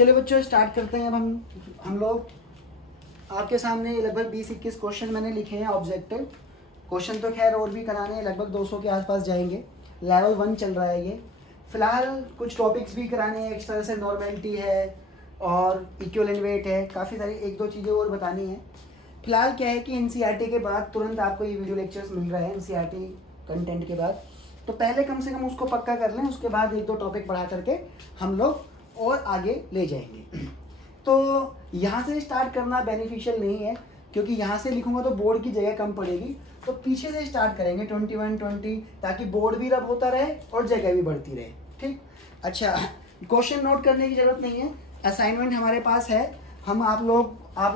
चलिए बच्चों स्टार्ट करते हैं। अब हम लोग आपके सामने लगभग 20-21 क्वेश्चन मैंने लिखे हैं ऑब्जेक्टिव क्वेश्चन। तो खैर और भी कराने हैं, लगभग 200 के आसपास जाएंगे। लेवल 1 चल रहा है ये। फिलहाल कुछ टॉपिक्स भी कराने हैं, एक तरह से नॉर्मेलिटी है और इक्विवेलेंट वेट है, काफ़ी सारी 1-2 चीज़ें और बतानी है। फिलहाल क्या है कि एनसीईआरटी के बाद तुरंत आपको ये वीडियो लेक्चर्स मिल रहा है एनसीईआरटी कंटेंट के बाद, तो पहले कम से कम उसको पक्का कर लें, उसके बाद 1-2 टॉपिक पढ़ा करके हम लोग और आगे ले जाएंगे। तो यहाँ से स्टार्ट करना बेनिफिशियल नहीं है, क्योंकि यहाँ से लिखूंगा तो बोर्ड की जगह कम पड़ेगी। तो पीछे से स्टार्ट करेंगे 21, 20, ताकि बोर्ड भी रब होता रहे और जगह भी बढ़ती रहे। ठीक, अच्छा, क्वेश्चन नोट करने की जरूरत नहीं है, असाइनमेंट हमारे पास है। हम आप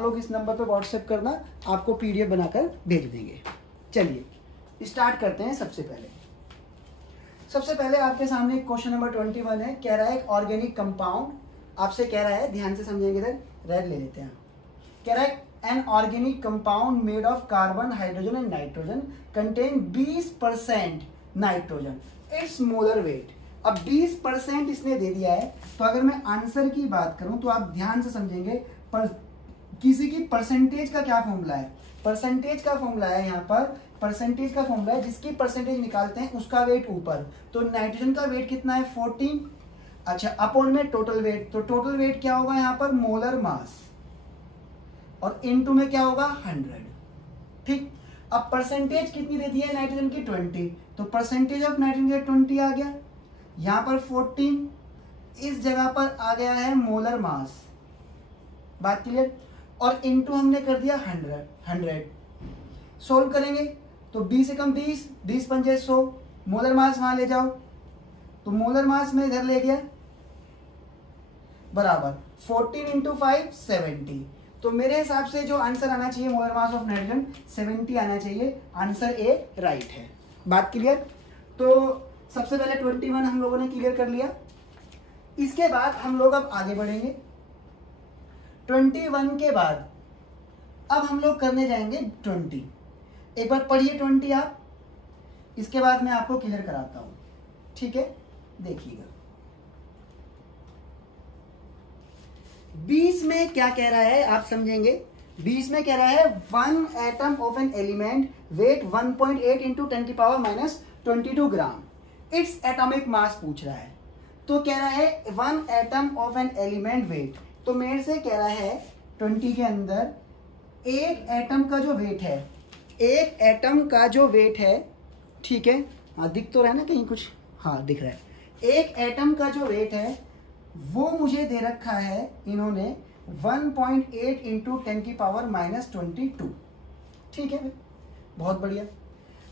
लोग इस नंबर पर व्हाट्सएप करना, आपको पीडीएफ बनाकर भेज देंगे। चलिए स्टार्ट करते हैं। सबसे पहले आपके सामने क्वेश्चन नंबर 21 है। कह रहा है एक ऑर्गेनिक कंपाउंड, आपसे कह रहा है, ध्यान से समझेंगे, इधर रेड ले लेते हैं। कह रहा है an organic compound made of carbon, hydrogen and nitrogen contain 20% nitrogen, it's molar weight. अब 20% इसने दे दिया है, तो अगर मैं आंसर की बात करूं तो आप ध्यान से समझेंगे। पर किसी की परसेंटेज का क्या फॉर्मूला है? परसेंटेज का फॉर्मूला है यहाँ पर, परसेंटेज का फॉर्मूला है, जिसकी परसेंटेज निकालते हैं उसका वेट ऊपर। तो नाइट्रोजन का वेट कितना है? 14। अच्छा, अपॉन में टोटल वेट, तो टोटल वेट क्या होगा यहाँ पर? मोलर मास, और इनटू में क्या होगा? 100। ठीक, अब परसेंटेज कितनी देती है नाइट्रोजन की? 20, तो परसेंटेज ऑफ नाइट्रोजन 20 आ गया। यहाँ पर 14, इस जगह पर आ गया है मोलर मास। बात क्लियर? और इनटू हमने कर दिया 100। सोल्व करेंगे तो 20 से कम 20, 20 पंजे 100, मोलर मास वहां ले जाओ, तो मोलर मास में इधर ले गया बराबर 14 इंटू 5 70। तो मेरे हिसाब से जो आंसर आना चाहिए मोलर मास ऑफ नाइट्रोजन 70 आना चाहिए। आंसर ए राइट है। बात क्लियर? तो सबसे पहले 21 हम लोगों ने क्लियर कर लिया। इसके बाद हम लोग अब आगे बढ़ेंगे। 21 के बाद अब हम लोग करने जाएंगे 20। एक बार पढ़िए 20 आप, इसके बाद मैं आपको क्लियर कराता हूं। ठीक है, देखिएगा 20 में क्या कह रहा है आप समझेंगे। 20 में कह रहा है 1 atom of an element weight 1.8 into 10⁻22 gram, its atomic mass पूछ रहा है। तो कह रहा है 1 atom of an element weight, तो मेरे से कह रहा है 20 के अंदर एक एटम का जो वेट है, एक एटम का जो वेट है, ठीक है, हाँ दिख तो रहा है ना कहीं कुछ, हाँ दिख रहा है। एक एटम का जो वेट है वो मुझे दे रखा है इन्होंने 1.8 इंटू 10⁻22। ठीक है, बहुत बढ़िया।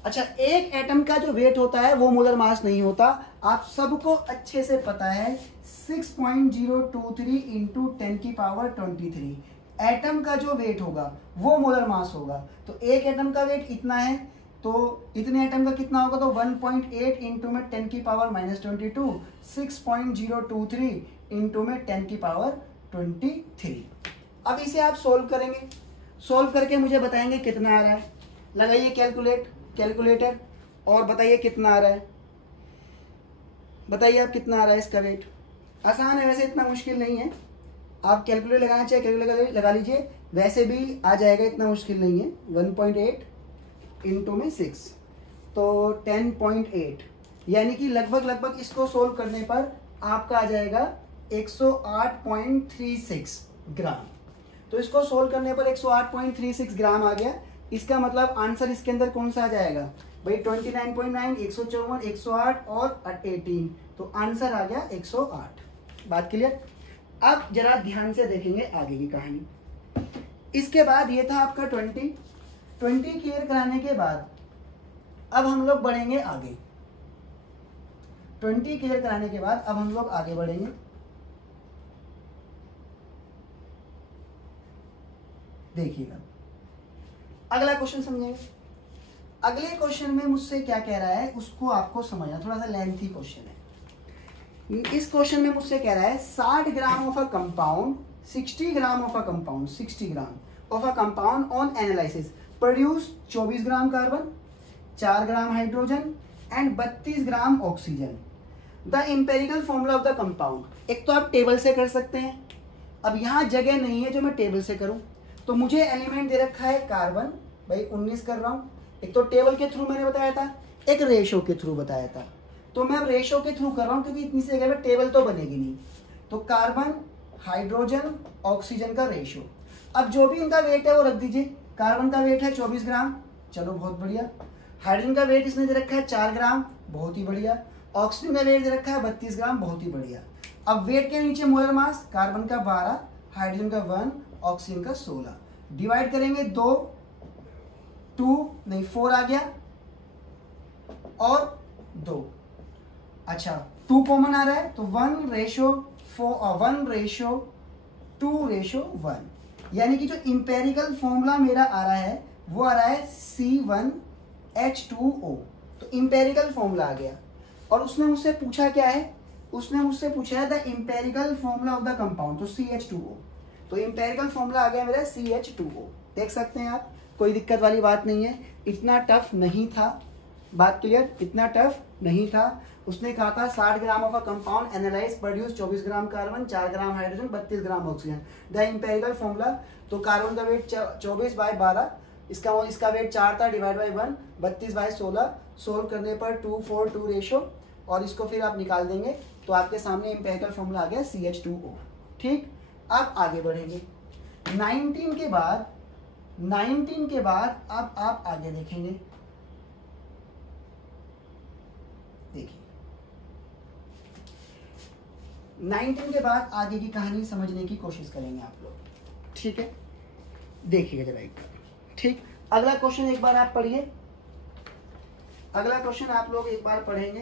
अच्छा, एक एटम का जो वेट होता है वो मोलर मास नहीं होता, आप सबको अच्छे से पता है। 6.023 इंटू 10⁻23 एटम का जो वेट होगा वो मोलर मास होगा। तो एक एटम का वेट इतना है, तो इतने एटम का कितना होगा? तो 1.8 इंटू में 10⁻22, 6.023 इंटू में 10⁻23। अब इसे आप सोल्व करेंगे, सोल्व करके मुझे बताएंगे कितना आ रहा है। लगाइए कैलकुलेटर और बताइए कितना आ रहा है। बताइए आप कितना आ रहा है इसका वेट। आसान है वैसे, इतना मुश्किल नहीं है। आप कैलकुलेटर लगाना चाहिए, कैलकुलेटर लगा लीजिए, वैसे भी आ जाएगा, इतना मुश्किल नहीं है। 1.8 इंटू में 6, तो 10.8, यानी कि लगभग इसको सोल्व करने पर आपका आ जाएगा 108.36 ग्राम। तो इसको सोल्व करने पर 108.36 ग्राम आ गया। इसका मतलब आंसर इसके अंदर कौन सा आ जाएगा भाई? 29.9, 154, 108 और 18, तो आंसर आ गया 108। बात क्लियर? अब जरा ध्यान से देखेंगे आगे की कहानी। इसके बाद ये था आपका 20 क्लियर कराने के बाद अब हम लोग बढ़ेंगे आगे। 20 क्लियर कराने के बाद अब हम लोग आगे बढ़ेंगे। देखिएगा अगला क्वेश्चन समझेंगे। अगले क्वेश्चन में मुझसे क्या कह रहा है उसको आपको समझना, थोड़ा सा लेंथी क्वेश्चन है। इस क्वेश्चन में मुझसे कह रहा है 60 gram of a compound, 60 gram of a compound, 60 gram of a compound on analysis produce 24 gram carbon, 4 gram hydrogen and 32 gram oxygen. The empirical formula of the compound. एक तो आप टेबल से कर सकते हैं, अब यहाँ जगह नहीं है जो मैं टेबल से करूँ, तो मुझे एलिमेंट दे रखा है कार्बन, भाई 19 कर रहा हूँ। एक तो टेबल के थ्रू मैंने बताया था, एक रेशो के थ्रू बताया था, तो मैं अब रेशो के थ्रू कर रहा हूँ क्योंकि इतनी सी जगह में टेबल तो बनेगी नहीं। तो कार्बन, हाइड्रोजन, ऑक्सीजन का रेशो। अब जो भी इनका वेट है वो रख दीजिए। कार्बन का वेट है 24 ग्राम, चलो बहुत बढ़िया। हाइड्रोजन का वेट इसने दे रखा है 4 ग्राम, बहुत ही बढ़िया। ऑक्सीजन का वेट दे रखा है 32 ग्राम, बहुत ही बढ़िया। अब वेट के नीचे मोलर मास, कार्बन का 12, हाइड्रोजन का 1, ऑक्सीजन का 16। डिवाइड करेंगे 4 आ गया और 2। अच्छा 2 कॉमन आ रहा है तो 1:2:1, यानी कि जो इंपेरिकल फॉर्मूला मेरा आ रहा है वो आ रहा है C1H2O। तो इंपेरिकल फॉर्मूला आ गया। और उसने मुझसे पूछा क्या है, उसने मुझसे पूछा है the empirical formula of the compound, तो CH2O। तो इंपेरिकल फॉर्मूला आ गया मेरा CH2O। देख सकते हैं आप, कोई दिक्कत वाली बात नहीं है, इतना टफ नहीं था। बात क्लियर, इतना टफ नहीं था। उसने कहा था 60 gram of a compound analyse produce 24 gram carbon, 4 gram hydrogen, 32 gram oxygen. The empirical formula, तो कार्बन का वेट 24/12, इसका वेट 4 था, डिवाइड बाई 1, 32/16। सोल्व करने पर 2:4:2 रेशो, और इसको फिर आप निकाल देंगे तो आपके सामने इंपेरिकल फॉर्मूला आ गया CH2O। ठीक, अब आगे बढ़ेंगे। 19 के बाद अब आप आगे देखेंगे। देखिए 19 के बाद आगे की कहानी समझने की कोशिश करेंगे आप लोग, ठीक है। देखिए जरा एक बार, ठीक। अगला क्वेश्चन एक बार आप पढ़िए, अगला क्वेश्चन आप लोग एक बार पढ़ेंगे।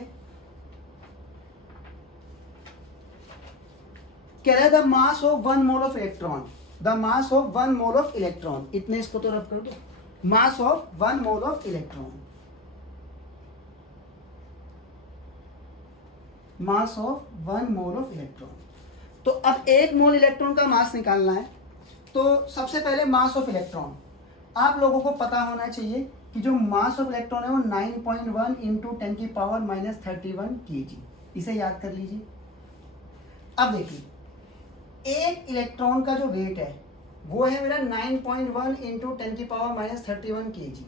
कह रहा है the mass of 1 mole of electron, the mass of 1 mole of electron, इतने इसको तो रब कर दो, mass of 1 mole of electron, mass of 1 mole of electron. तो अब 1 मोल इलेक्ट्रॉन का मास निकालना है, तो सबसे पहले मास ऑफ इलेक्ट्रॉन आप लोगों को पता होना चाहिए कि जो मास ऑफ इलेक्ट्रॉन है वो 9.1 × 10⁻³ kg, इसे याद कर लीजिए। अब देखिए एक इलेक्ट्रॉन का जो वेट है वो है मेरा 9.1 × 10⁻³ kg,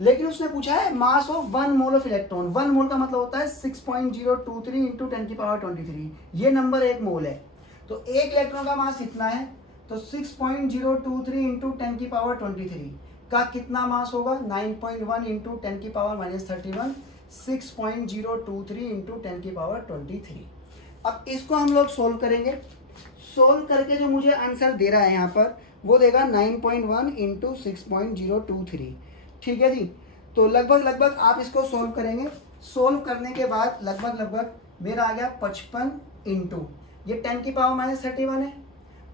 लेकिन उसने पूछा है mass of 1 mole of electron. 1 मोल का मतलब होता है 6.023 × 10⁻23, ये नंबर 1 मोल है। तो एक इलेक्ट्रॉन का मास इतना है, तो 6.023 × 10⁻23 का कितना मास होगा, 9.1 × 10⁻³ 6.023 × 10⁻23। अब इसको हम लोग सोल्व करेंगे। सोल्व करके जो मुझे आंसर दे रहा है यहाँ पर वो देगा 9.1 × 6.023, ठीक है जी। तो लगभग आप इसको सोल्व करेंगे। सोल्व करने के बाद लगभग मेरा आ गया 55 × ये 10⁻³ है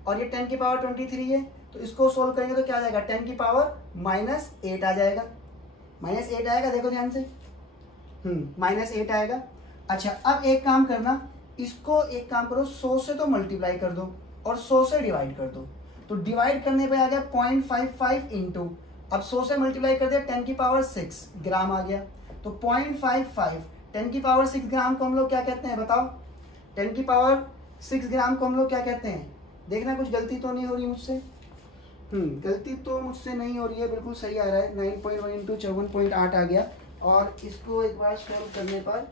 और ये 10⁻23 है, तो इसको सोल्व करेंगे तो क्या आ जाएगा, 10⁻⁻8 आ जाएगा। -8 आएगा, देखो ध्यान से, -8 आएगा। अच्छा अब एक काम करना, इसको एक काम करो 100 से तो मल्टीप्लाई कर दो और 100 से डिवाइड कर दो। तो डिवाइड करने पे आ गया 0.55 × अब 100 से मल्टीप्लाई कर दिया 10⁻6 ग्राम आ गया। तो 0.55 10⁻6 ग्राम को हम लोग क्या कहते हैं बताओ, 10⁻6 ग्राम को हम लोग क्या कहते हैं। देखना कुछ गलती तो नहीं हो रही मुझसे, गलती तो मुझसे नहीं हो रही है, बिल्कुल सही आ रहा है। 9.1 × 54.8 आ गया। और इसको एक बार सोल्व करने पर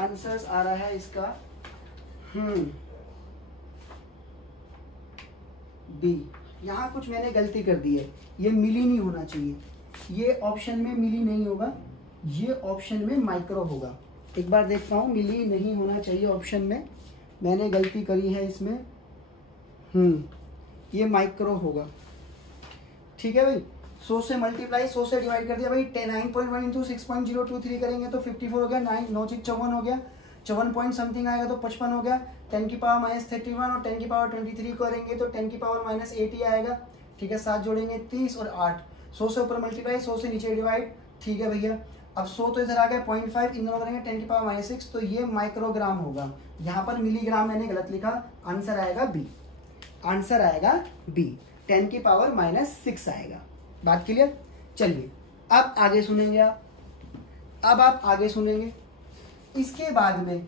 आंसर आ रहा है इसका डी। यहाँ कुछ मैंने गलती कर दी है, ये मिली नहीं होना चाहिए, ये ऑप्शन में मिली नहीं होगा, ये ऑप्शन में माइक्रो होगा। एक बार देखता हूँ, मिली नहीं होना चाहिए ऑप्शन में, मैंने गलती करी है इसमें, ये माइक्रो होगा, ठीक है भाई। 100 से मल्टीप्लाई 100 से डिवाइड कर दिया भाई, 9.1 × 6.023 करेंगे तो 54 हो गया, 9 6 54 हो गया, 54 पॉइंट समथिंग आएगा तो 55 हो गया, 10⁻³ और 10⁻23 करेंगे तो 10⁻8 ही आएगा, ठीक है। 7 जोड़ेंगे 30 और 8, 100 से ऊपर मल्टीप्लाई 100 से नीचे डिवाइड, ठीक है भैया। अब 100 तो इधर आ गया 0.5, इन दोनों करेंगे 10⁻6, तो ये माइक्रोग्राम होगा। यहाँ पर मिलीग्राम मैंने गलत लिखा, आंसर आएगा बी, आंसर आएगा बी, 10⁻6 आएगा। बात क्लियर। चलिए अब आगे सुनेंगे आप, अब आप आगे सुनेंगे। इसके बाद में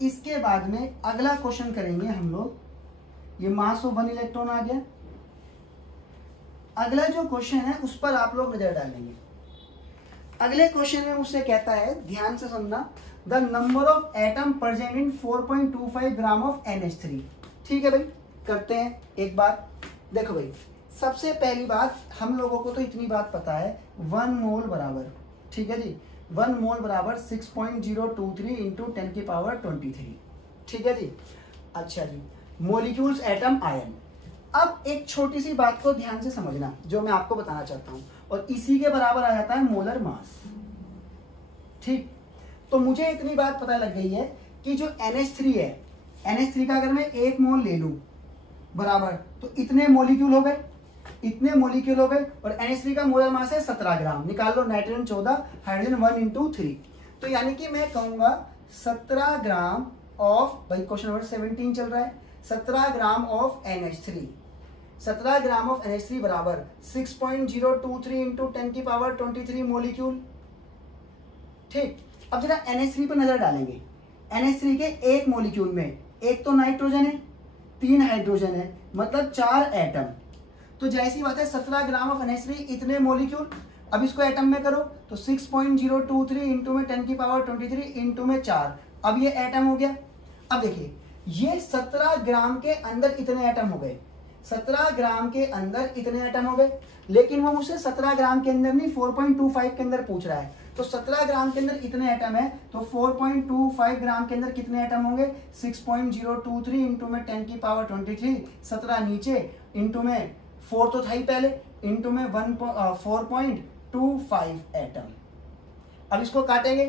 इसके बाद में अगला क्वेश्चन करेंगे हम लोग, ये मास ऑफ 1 इलेक्ट्रॉन आ गया। अगला जो क्वेश्चन है उस पर आप लोग नजर डालेंगे। अगले क्वेश्चन में मुझसे कहता है, ध्यान से सुनना, the number of atom present in 4.25 gram of NH3। ठीक है भाई, करते हैं एक बार। देखो भाई, सबसे पहली बात, हम लोगों को तो इतनी बात पता है 1 मोल बराबर, ठीक है जी, 1 मोल बराबर 6.023 इंटू 10 की पावर 23। ठीक है जी। अच्छा जी, मोलिक्यूल्स, एटम, आयन। अब एक छोटी सी बात को ध्यान से समझना जो मैं आपको बताना चाहता हूं, और इसी के बराबर आ जाता है मोलर मास। ठीक, तो मुझे इतनी बात पता लग गई है कि जो NH3 है, NH3 का अगर मैं 1 मोल ले लूं बराबर, तो इतने मोलिक्यूल हो गए, इतने मोलिक्यूल हो गए, और NH3 का मोलर मास है 17 ग्राम। निकाल लो, नाइट्रोजन 14, हाइड्रोजन 1 इंटू 3। तो यानी कि मैं कहूंगा 17 ग्राम ऑफ, भाई क्वेश्चन नंबर 17 चल रहा है, 17 gram of NH3, 17 gram of NH3 बराबर 6.023 इंटू 10 की पावर 23 मोलिक्यूल। ठीक, अब जरा NH3 पर नजर डालेंगे। NH3 के एक मोलिक्यूल में एक तो नाइट्रोजन है, 3 हाइड्रोजन है, मतलब 4 एटम। तो जैसी बात है, 17 ग्राम ऑफ NH3, इतने मोलिक्यूल। अब इसको एटम में करो तो 6.023 इंटू में 10 की पावर 23 इंटू में 4, अब ये एटम हो गया। अब देखिए, ये 17 ग्राम के अंदर इतने एटम हो गए, 17 ग्राम के अंदर इतने एटम हो गए, लेकिन वो मुझसे 17 ग्राम के अंदर नहीं, 4.25 के अंदर पूछ रहा है। तो 17 ग्राम के अंदर इतने एटम है, तो 4.25 ग्राम के अंदर कितने एटम होंगे, 6.023 इंटू में 10 की पावर 23, 17 नीचे, इंटू में 4 तो था ही पहले, इंटू में 4.25 एटम। अब इसको काटेंगे,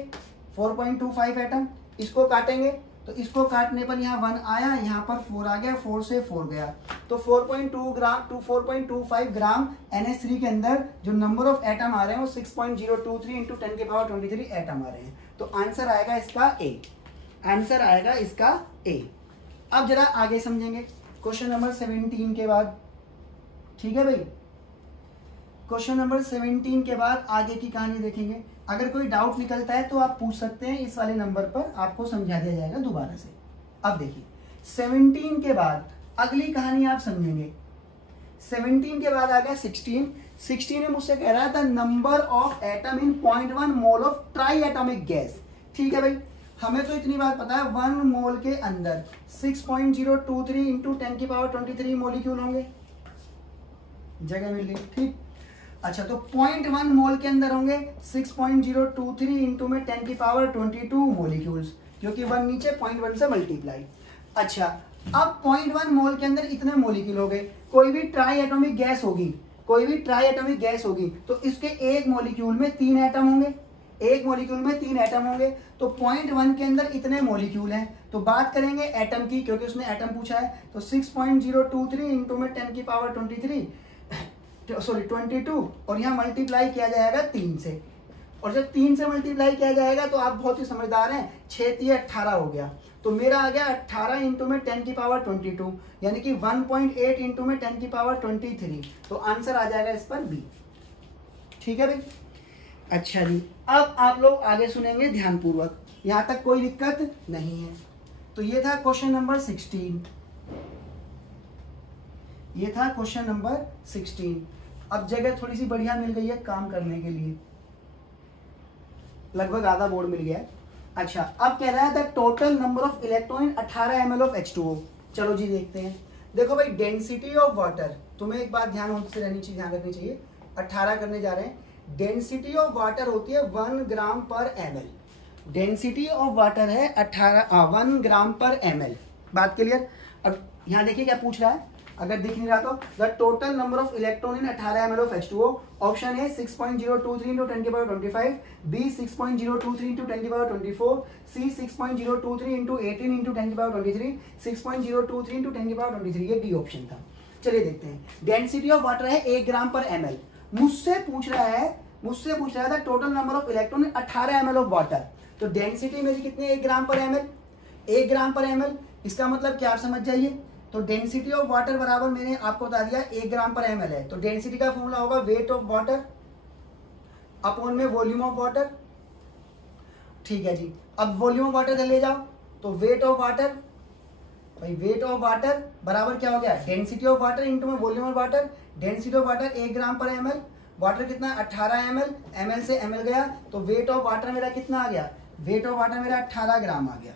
4.25 एटम, इसको काटेंगे, तो इसको काटने पर यहाँ 1 आया, यहाँ पर 4 आ गया, 4 से 4 गया, तो 4.25 ग्राम NH3 के अंदर जो नंबर ऑफ एटम आ रहे हैं वो 6.023 इंटू 10 की पावर 23 एटम आ रहे हैं। तो आंसर आएगा इसका ए, आंसर आएगा इसका ए। अब जरा आगे समझेंगे क्वेश्चन नंबर 17 के बाद। ठीक है भाई, क्वेश्चन नंबर 17 के बाद आगे की कहानी देखेंगे। अगर कोई डाउट निकलता है तो आप पूछ सकते हैं, इस वाले नंबर पर आपको समझा दिया जाएगा दोबारा से। अब देखिए, 17 के बाद अगली कहानी आप समझेंगे। 17 के बाद आ गया 16 में मुझसे कह रहा था number of atom in 0.1 mole of try atomic gas. ठीक है भाई, हमें तो इतनी बात पता है 1 मोल के अंदर 6.023 इंटू 10 की पावर 23 मोलिक्यूल होंगे, जगह मिल गई। ठीक, अच्छा, तो 0.1 मोल के अंदर होंगे 6.023 इंटू में 10 की पावर 22 मोलिक्यूल्स, क्योंकि 1 नीचे 0.1 से मल्टीप्लाई। अच्छा, अब 0.1 मोल के अंदर इतने मोलिक्यूल हो गए। कोई भी ट्राई एटॉमिक गैस होगी, कोई भी ट्राई एटॉमिक गैस होगी, तो इसके एक मोलिक्यूल में 3 एटम होंगे, एक मोलिक्यूल में 3 एटम होंगे। तो 0.1 के अंदर इतने मोलिक्यूल हैं। तो बात करेंगे एटम की, क्योंकि उसने एटम पूछा है, तो 6.023 इंटू में 10 की पावर 22 और यहाँ मल्टीप्लाई किया जाएगा 3 से, और जब 3 से मल्टीप्लाई किया जाएगा तो आप बहुत ही समझदार हैं, 6 3 18 हो गया। तो मेरा आ गया 18 इंटू में 10 की पावर 22, यानी कि 1.8 इंटू में 10 की पावर 23। तो आंसर आ जाएगा इस पर बी। ठीक है भाई, अच्छा जी, अब आप लोग आगे सुनेंगे ध्यानपूर्वक, यहाँ तक कोई दिक्कत नहीं है। तो ये था क्वेश्चन नंबर 16, ये था क्वेश्चन नंबर 16। अब जगह थोड़ी सी बढ़िया मिल गई है काम करने के लिए, लगभग आधा बोर्ड मिल गया है। अच्छा, अब कह रहा है the total number of electron in 18 ml of H2O। चलो जी देखते हैं। देखो भाई, डेंसिटी ऑफ वाटर, तुम्हें एक बात ध्यान से रहनी चाहिए, ध्यान रखनी चाहिए। 18 करने जा रहे हैं। डेंसिटी ऑफ वाटर होती है 1 gram per ml। Density of water है 1 ग्राम पर ml। बात क्लियर। अब यहाँ देखिए क्या पूछ रहा है, अगर दिख नहीं रहा तो the total number of electron in 18 ml of H2O। Option A 6.023 into 10 की पावर 25, बी 6.023 इंटू 10 की पावर 24, सी 6.023 इंटू 18 इंटू 10 की पावर 23, 6.023 इंटू 10 की पावर 23। ये डी ऑप्शन था। चलिए देखते हैं। डेंसिटी ऑफ वाटर है 1 ग्राम पर ml। मुझसे पूछ रहा है the total number of electron in 18 ml of water. तो डेंसिटी मेरी कितनी है 1 gram per ml, 1 gram per ml। इसका मतलब क्या, आप समझ जाइए। तो डेंसिटी ऑफ वाटर बराबर मैंने आपको बता दिया 1 ग्राम पर ml है। तो डेंसिटी का फॉर्मूला होगा वेट ऑफ वाटर अपॉन में वॉल्यूम ऑफ वाटर। ठीक है जी, अब वॉल्यूम ऑफ वाटर ले जाओ, तो वेट ऑफ वाटर, भाई वेट ऑफ वाटर बराबर क्या हो गया, डेंसिटी ऑफ वाटर इंटू में volume of water. Density of water 1 gram per ml, water कितना 18 ml, ml से ml गया, तो वेट ऑफ वाटर मेरा कितना आ गया, वेट ऑफ वाटर मेरा 18 ग्राम आ गया।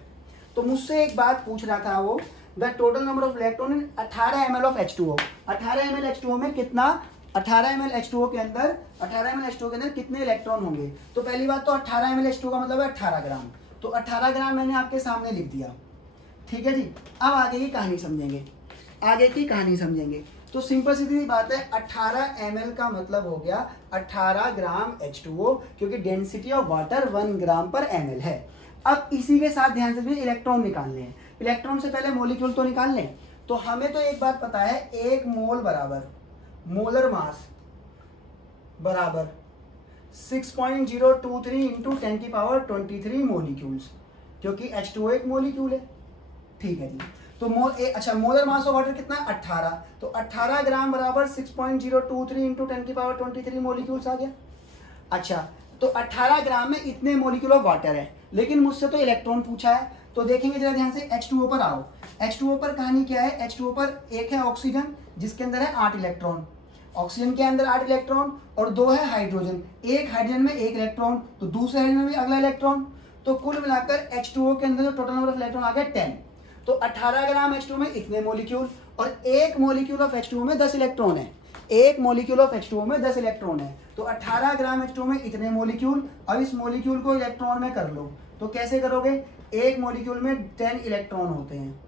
तो मुझसे एक बात पूछ रहा था वो, the total number of electron in 18 ml of H2O। 18 ml H2O में कितना, 18 ml H2O के अंदर, 18 ml H2O के अंदर कितने इलेक्ट्रॉन होंगे। तो पहली बात तो 18 ml H2O का मतलब है 18 ग्राम, तो 18 ग्राम मैंने आपके सामने लिख दिया, ठीक है जी। अब आगे की कहानी समझेंगे, आगे की कहानी समझेंगे। तो सिंपल सीधी बात है, 18 ml का मतलब हो गया 18 ग्राम H2O, क्योंकि density of water 1 gram per ml है। अब इसी के साथ ध्यान से इलेक्ट्रॉन निकालने हैं। इलेक्ट्रॉन से पहले मॉलिक्यूल तो निकाल लें। तो हमें तो एक बात पता है, 1 मोल बराबर, मोलर मास बराबर 6.023 इंटू 10 की पावर 23 मोलिक्यूल्स, क्योंकि H2O एक मोलिक्यूल है, ठीक है जी। तो अच्छा मोलर मास ऑफ वाटर कितना है 18, तो 18 ग्राम बराबर 6.023 इंटू 10 की पावर 23 मोलिक्यूल्स आ गया। अच्छा, तो 18 ग्राम में इतने मोलिक्यूल ऑफ वाटर है, लेकिन मुझसे तो इलेक्ट्रॉन पूछा है। तो देखेंगे जरा ध्यान से, H2O पर आओ। H2O पर कहानी क्या है, H2O पर एक है ऑक्सीजन जिसके अंदर है 8 इलेक्ट्रॉन, ऑक्सीजन के अंदर 8 इलेक्ट्रॉन, और 2 है हाइड्रोजन, एक हाइड्रोजन में 1 इलेक्ट्रॉन, तो दूसरे हाइड्रोजन में भी अगला इलेक्ट्रॉन। तो कुल मिलाकर H2O के अंदर जो टोटल नंबर ऑफ इलेक्ट्रॉन आ गया 10। तो 18 ग्राम H2O में इतने मोलिक्यूल, और एक मोलिक्यूल ऑफ H2O में 10 इलेक्ट्रॉन है, एक मोलिक्यूल ऑफ H2O में 10 इलेक्ट्रॉन है। तो 18 ग्राम H2O में इतने मोलिक्यूल। अब इस मोलिक्यूल को इलेक्ट्रॉन में कर लो, तो कैसे करोगे, एक मोलिक्यूल में 10 इलेक्ट्रॉन होते हैं,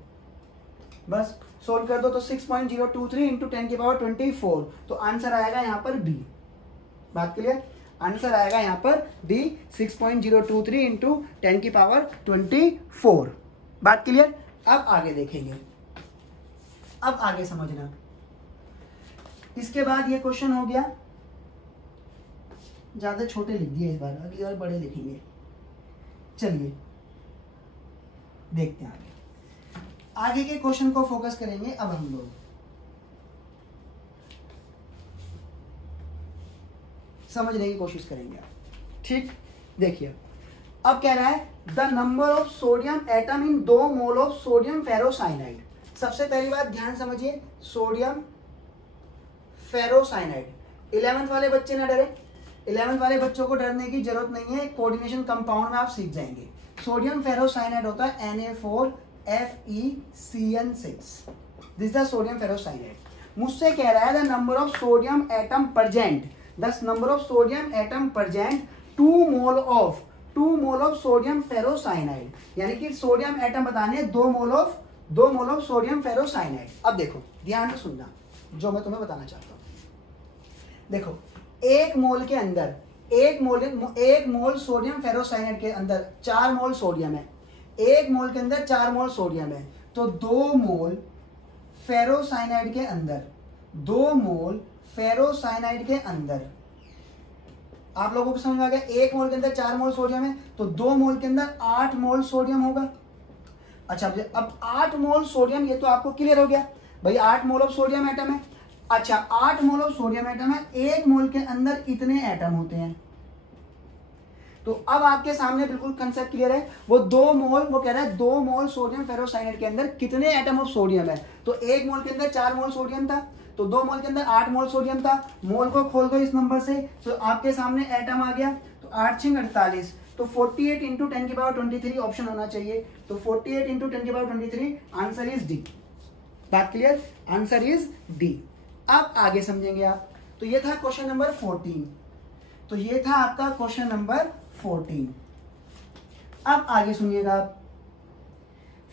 बस सोल्व कर दो। तो 6.023 इंटू 10 की पावर 24, तो आंसर आएगा यहाँ पर बी। बात क्लियर, आंसर आएगा यहाँ पर डी, 6.023 इंटू 10 की पावर 24। बात क्लियर। अब आगे देखेंगे, अब आगे समझना। इसके बाद ये क्वेश्चन हो गया, ज्यादा छोटे लिख दिए इस बार, अगली बार बड़े लिखेंगे। चलिए देखते हैं आगे के क्वेश्चन को फोकस करेंगे अब हम लोग। समझने की कोशिश करेंगे, ठीक। देखिए अब कह रहा है, the number of sodium atom in 2 mole of sodium ferrocyanide. सबसे पहली बात ध्यान समझिए, सोडियम फेरोसाइनाइड। 11th वाले बच्चे ना डरे, 11th वाले बच्चों को डरने की जरूरत नहीं है, कोऑर्डिनेशन कंपाउंड में आप सीख जाएंगे। सोडियम फेरोसाइनाइड होता है Na4FeCN6, this the sodium ferrocyanide. मुझसे कह रहा है the number of sodium atom present, the number of sodium atom present 2 mole of sodium ferrocyanide, यानी कि सोडियम एटम बताने 2 मोल ऑफ सोडियम फेरोसाइनाइड। अब देखो ध्यान से सुनना जो मैं तुम्हें बताना चाहता हूं। देखो एक मोल के अंदर, एक मोल सोडियम फेरोसाइनाइड के अंदर 4 मोल सोडियम है, एक मोल के अंदर 4 मोल सोडियम है, तो 2 मोल फेरोसाइनाइड के अंदर, 2 मोल फेरोसाइनाइड के अंदर, आप लोगों को समझ में आ गया। एक मोल के अंदर 4 मोल सोडियम है, तो 2 मोल के अंदर 8 मोल सोडियम होगा। अच्छा, अब 8 मोल सोडियम, ये तो आपको क्लियर हो गया भाई, 8 मोल ऑफ सोडियम एटम है। अच्छा, 8 मोल ऑफ सोडियम एटम है, एक मोल के अंदर इतने एटम होते हैं। तो अब आपके सामने बिल्कुल कंसेप्ट क्लियर है। वो 2 मोल, वो कह रहा है 2 मोल सोडियम फेरोसाइनाइड के अंदर कितने एटम ऑफ सोडियम है। तो एक मोल के अंदर 4 मोल सोडियम था, तो 2 मोल के अंदर 8 मोल सोडियम था। मोल को खोल दो इस नंबर से, तो आपके सामने एटम आ गया। तो 8 × 48, तो 48 इंटू 10 की पावर 23 ऑप्शन होना चाहिए। तो 48 इंटू 10 की पावर 23, आंसर इज डी। बात क्लियर, आंसर इज डी। अब आगे समझेंगे आप। तो ये था क्वेश्चन नंबर 14, तो ये था आपका क्वेश्चन नंबर 14। अब आगे सुनिएगा आप।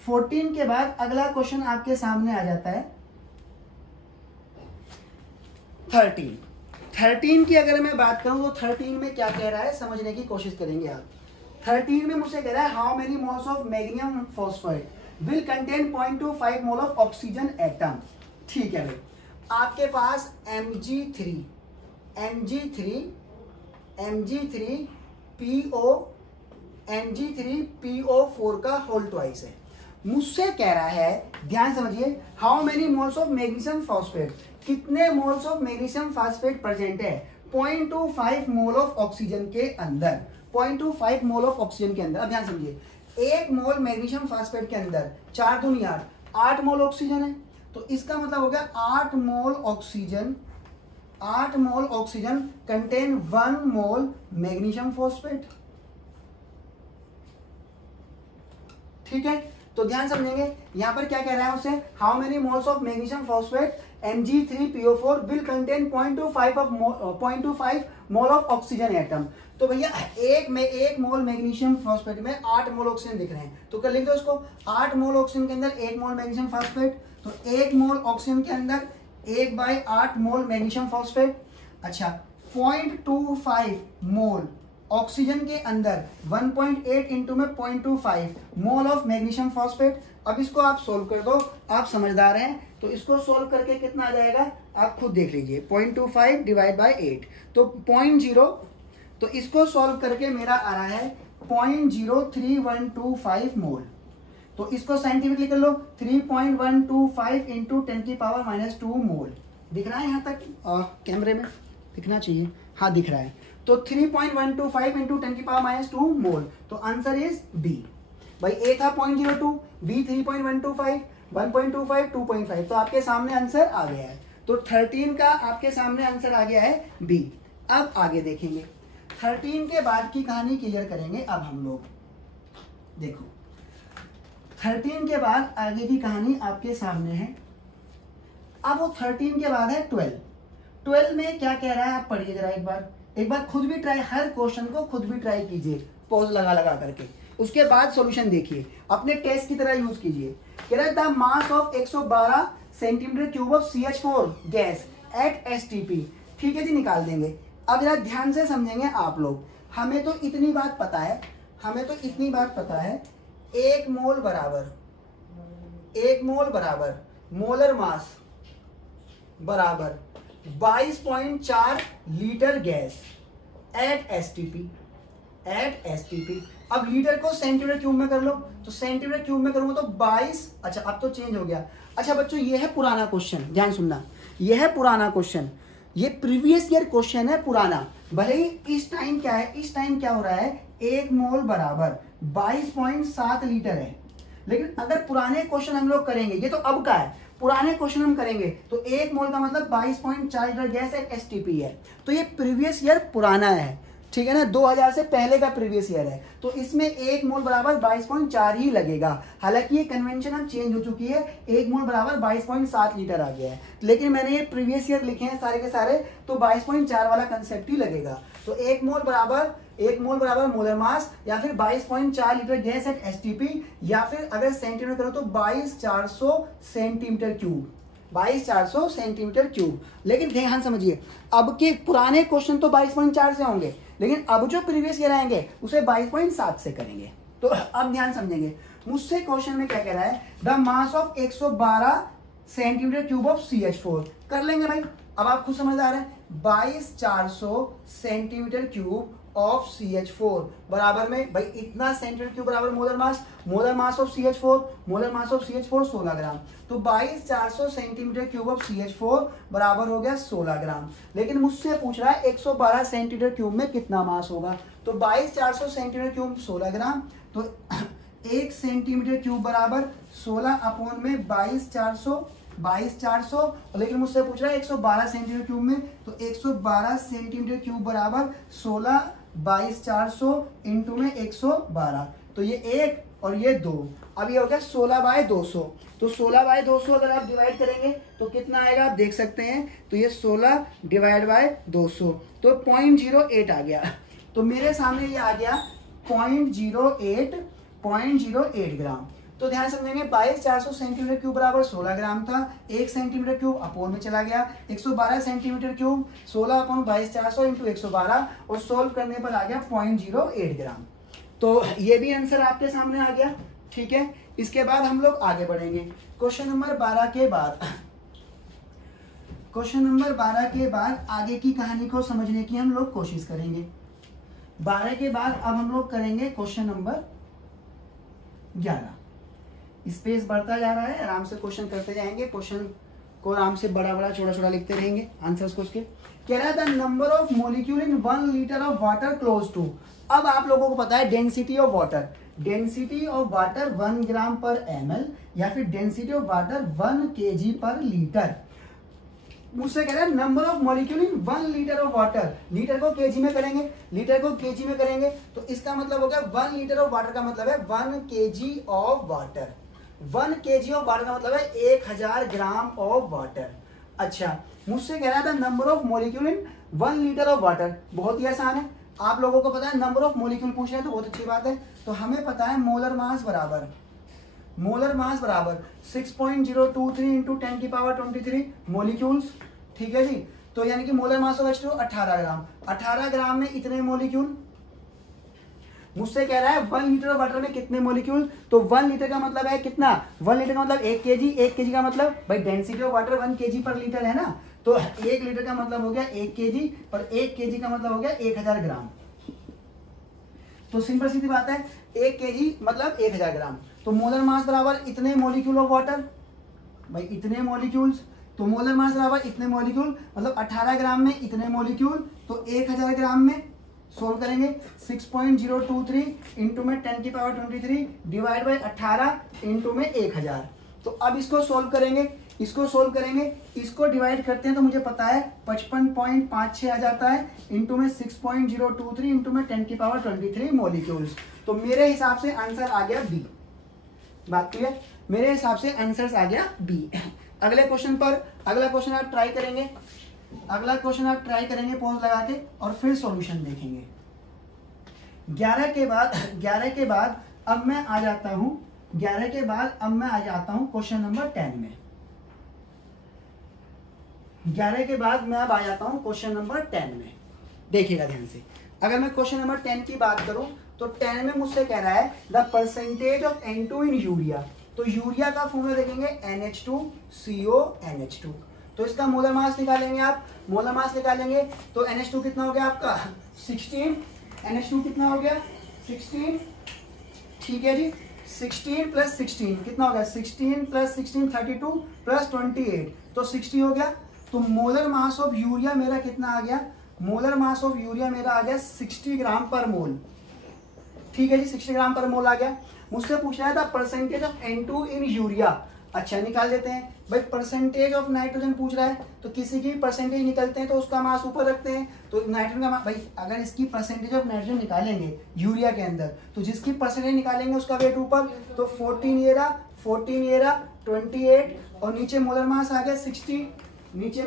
14 के बाद अगला क्वेश्चन आपके सामने आ जाता है 13। 13 की अगर मैं बात करूं तो 13 में क्या कह रहा है समझने की कोशिश करेंगे आप। 13 में मुझसे कह रहा है how many moles of magnesium phosphate will contain 0.25 mole of oxygen atom. ठीक है भाई, आपके पास Mg3PO4 का होल ट्वाइस है। मुझसे कह रहा है, ध्यान समझिए, how many moles of magnesium phosphate, कितने moles of magnesium phosphate present है 0.25 मोल ऑफ ऑक्सीजन के अंदर, 0.25 मोल ऑफ ऑक्सीजन के अंदर। अब ध्यान समझिए, 1 मोल मैग्नीशियम फास्फेट के अंदर 4 दूनी 8 मोल ऑक्सीजन है, तो इसका मतलब हो गया 8 मोल ऑक्सीजन कंटेन 1 मोल मैग्नीशियम फॉस्फेट। ठीक है, तो ध्यान समझेंगे यहां पर क्या कह रहा है उससे, how many moles of magnesium phosphate Mg3PO4 will contain 0.25 mole of oxygen atom. तो भैया 1 मोल मैग्नीशियम फॉस्फेट में 8 मोल ऑक्सीजन दिख रहे हैं, तो क्या लिख दो उसको, 8 मोल ऑक्सीजन के अंदर 1 मोल मैग्नीशियम फॉस्फेट, तो 1 मोल ऑक्सीजन के अंदर 1/8 मोल मैग्नीशियम फॉस्फेट। अच्छा, 0.25 मोल ऑक्सीजन के अंदर 1.8 इंटू में 0.25 मोल ऑफ मैग्नीशियम फॉस्फेट। अब इसको आप सोल्व कर दो, आप समझदार हैं, तो इसको सोल्व करके कितना आ जाएगा आप खुद देख लीजिए, 0.25 डिवाइड बाय 8 तो 0.0, तो इसको सोल्व करके मेरा आ रहा है 0.03125 मोल। तो इसको साइंटिफिकली कर लो, 3.125 इंटू 10⁻⁻2 मोल। दिख रहा है यहाँ तक कैमरे में दिखना चाहिए, हाँ दिख रहा है। तो 3.125 इंटू 10⁻⁻2 मोल, तो आंसर इज बी। भाई ए था 0.02, बी 3.125, 1.25, 2.5, तो आपके सामने आंसर आ गया है। तो 13 का आपके सामने आंसर आ गया है बी। अब आगे देखेंगे, 13 के बाद की कहानी क्लियर करेंगे। अब हम लोग देखो 13 के बाद आगे की कहानी आपके सामने है। अब वो 13 के बाद है 12 में क्या कह रहा है आप पढ़िए जरा एक बार खुद भी ट्राई, हर क्वेश्चन को खुद भी ट्राई कीजिए पॉज लगा करके, उसके बाद सॉल्यूशन देखिए, अपने टेस्ट की तरह यूज कीजिए। कह रहा है the mass of 112 centimetre cube of CH4 gas at STP। ठीक है जी, निकाल देंगे। अब जरा ध्यान से समझेंगे आप लोग, हमें तो इतनी बात पता है, 1 मोल बराबर मोलर मास बराबर 22.4 लीटर गैस एट STP। अब लीटर को सेंटीमीटर क्यूब में कर लो, तो सेंटीमीटर क्यूब में करूंगा तो 22। अच्छा अब तो चेंज हो गया। अच्छा बच्चों ये है पुराना क्वेश्चन, ध्यान सुनना, ये है पुराना क्वेश्चन, ये प्रीवियस ईयर क्वेश्चन है पुराना। भले ही इस टाइम क्या है, इस टाइम क्या हो रहा है, 1 मोल बराबर 22.7 लीटर है। लेकिन अगर पुराने क्वेश्चन हम लोग करेंगे, ये तो अब का है, पुराने क्वेश्चन हम करेंगे तो 1 मोल का मतलब 22.4 लीटर गैस एक STP है। तो ये प्रीवियस ईयर पुराना है, ठीक है ना, 2000 से पहले का प्रीवियस ईयर है, तो इसमें 1 मोल बराबर 22.4 ही लगेगा। हालांकि ये कन्वेंशन अब चेंज हो चुकी है, 1 मोल बराबर 22.7 लीटर आ गया है, लेकिन मैंने ये प्रीवियस ईयर लिखे हैं सारे के सारे, तो 22.4 वाला कंसेप्ट ही लगेगा। तो 1 मोल बराबर मोलर मास, या फिर 22.4 लीटर गैस एट STP, या फिर अगर सेंटीमीटर करो तो 22,400 सेंटीमीटर क्यूब, 22,400 सेंटीमीटर क्यूब। लेकिन ध्यान समझिए, अब के पुराने क्वेश्चन तो 22.4 से होंगे, लेकिन अब जो प्रीवियस ईयर आएंगे उसे 22.7 से करेंगे। तो अब ध्यान समझेंगे, मुझसे क्वेश्चन में क्या कह रहा है, the mass of 112 centimetre cube of CH4 कर लेंगे भाई। अब आप खुद समझदार हैं, 22,400 सेंटीमीटर क्यूब ऑफ CH4 बराबर में भाई इतना सेंटीमीटर क्यूब बराबर मोलर मास ऑफ CH4 16 ग्राम। तो 22,400 सेंटीमीटर क्यूब ऑफ CH4 बराबर हो गया 16 ग्राम। लेकिन मुझसे पूछ रहा है 112 सेंटीमीटर क्यूब में कितना मास होगा, तो 22,400 सेंटीमीटर क्यूब 16 ग्राम, तो 1 सेंटीमीटर क्यूब बराबर 16 अपॉन में 22,400, लेकिन मुझसे पूछ रहा है 112 सेंटीमीटर क्यूब में, तो 112 सेंटीमीटर क्यूब बराबर 16 22,400 इंटू में 112, तो ये 1 और ये 2। अब ये हो गया 16/200, तो 16/200 अगर आप डिवाइड करेंगे तो कितना आएगा आप देख सकते हैं, तो ये 16 डिवाइड बाय 200, तो 0.08 आ गया। तो मेरे सामने ये आ गया 0.08 ग्राम। तो ध्यान समझेंगे, 22,400 सेंटीमीटर क्यूब बराबर 16 ग्राम था, 1 सेंटीमीटर क्यूब अपोन में चला गया, 112 सेंटीमीटर क्यूब 16 अपॉन 22,400 इंटू 112, और सोल्व करने पर आ गया 0.08 ग्राम। तो ये भी आंसर आपके सामने आ गया। ठीक है, इसके बाद हम लोग आगे बढ़ेंगे क्वेश्चन नंबर 12 के बाद आगे की कहानी को समझने की हम लोग कोशिश करेंगे। 12 के बाद अब हम लोग करेंगे क्वेश्चन नंबर 11। स्पेस बढ़ता जा रहा है, आराम से क्वेश्चन करते जाएंगे, क्वेश्चन को आराम से बड़ा छोटा लिखते रहेंगे आंसर्स को उसके। कह रहा है the number of molecule in 1 litre of water close to. अब आप लोगों को पता है density of water, density of water 1 gram per ml या फिर density of water 1 kg per litre. मुझसे कह रहा है number of molecule in 1 litre of water. Litre को केजी में करेंगे, लीटर को केजी में करेंगे तो इसका मतलब हो गया 1 लीटर ऑफ वाटर का मतलब है 1 KG of water. 1 KG of water का मतलब है 1000 ग्राम ऑफ वाटर। अच्छा, मुझसे कह रहा था number of molecule in 1 litre of water. बहुत ही आसान है, आप लोगों को पता है नंबर ऑफ मॉलिक्यूल पूछ रहे हैं तो बहुत अच्छी बात है। तो हमें पता है मोलर मास बराबर 6.023 इंटू 10 की पावर 23 मॉलिक्यूल्स। ठीक है जी, तो यानी कि मोलर मास ऑफ H2 18 ग्राम। 18 ग्राम में इतने मॉलिक्यूल। मुझसे कह रहा है 1 लीटर ऑफ वाटर में कितने मॉलिक्यूल, तो 1 लीटर का मतलब है कितना, 1 लीटर का मतलब 1 केजी। 1 केजी का मतलब भाई डेंसिटी ऑफ वाटर 1 केजी पर लीटर है ना, तो 1 लीटर का मतलब हो गया 1 केजी और 1 केजी का मतलब हो गया 1000 ग्राम। तो सिंपल सीधी बात है, 1 केजी मतलब 1000 ग्राम। तो मोलर मास बराबर इतने मॉलिक्यूल ऑफ वाटर, भाई इतने मॉलिक्यूल्स। तो मोलर मास बराबर इतने मॉलिक्यूल मतलब 18 ग्राम में इतने मॉलिक्यूल, तो 1000 ग्राम में सोल्व करेंगे 6.023 इंटू में 10 की पावर 23 डिवाइड बाई 18 इंटू में 1000। तो अब इसको सोल्व करेंगे, इसको डिवाइड करते हैं तो मुझे पता है 55.56 आ जाता है इंटू में 6.023 इंटू में 10 की पावर 23 मॉलिक्यूल्स। तो मेरे हिसाब से आंसर आ गया बी। बात क्लियर, मेरे हिसाब से आंसर आ गया बी। अगला क्वेश्चन आप ट्राई करेंगे, पॉज लगा के और फिर सॉल्यूशन देखेंगे। 11 के बाद अब मैं आ जाता हूं क्वेश्चन नंबर 10 में। 11 के बाद मैं अब आ जाता हूं क्वेश्चन नंबर 10 में। देखिएगा ध्यान से, अगर मैं क्वेश्चन नंबर 10 की बात करूं तो 10 में मुझसे कह रहा है the percentage of N2 in urea. तो यूरिया का फॉर्मूला देखेंगे NH2CO NH2। तो इसका मोलर मास निकालेंगे आप, तो NH2 कितना हो गया आपका 16। NH2 कितना हो गया 16। ठीक है जी, 16 प्लस 16 कितना हो गया 16 प्लस 16 32 प्लस 28 तो 60 हो गया। तो मोलर मास ऑफ यूरिया मेरा कितना आ गया, मोलर मास ऑफ यूरिया मेरा आ गया 60 ग्राम पर मोल। ठीक है जी, 60 ग्राम पर मोल आ गया। मुझसे पूछ रहा था percentage of N2 in urea. अच्छा, निकाल देते हैं भाई। परसेंटेज ऑफ नाइट्रोजन पूछ रहा है तो किसी की परसेंटेज निकलते हैं तो उसका मास ऊपर रखते हैं। तो नाइट्रोजन का मास, भाई अगर इसकी परसेंटेज ऑफ नाइट्रोजन निकालेंगे यूरिया के अंदर तो जिसकी परसेंटेज निकालेंगे उसका वेट ऊपर। तो 14 ये रहा 28 और नीचे मोलर मास आ गया 60। नीचे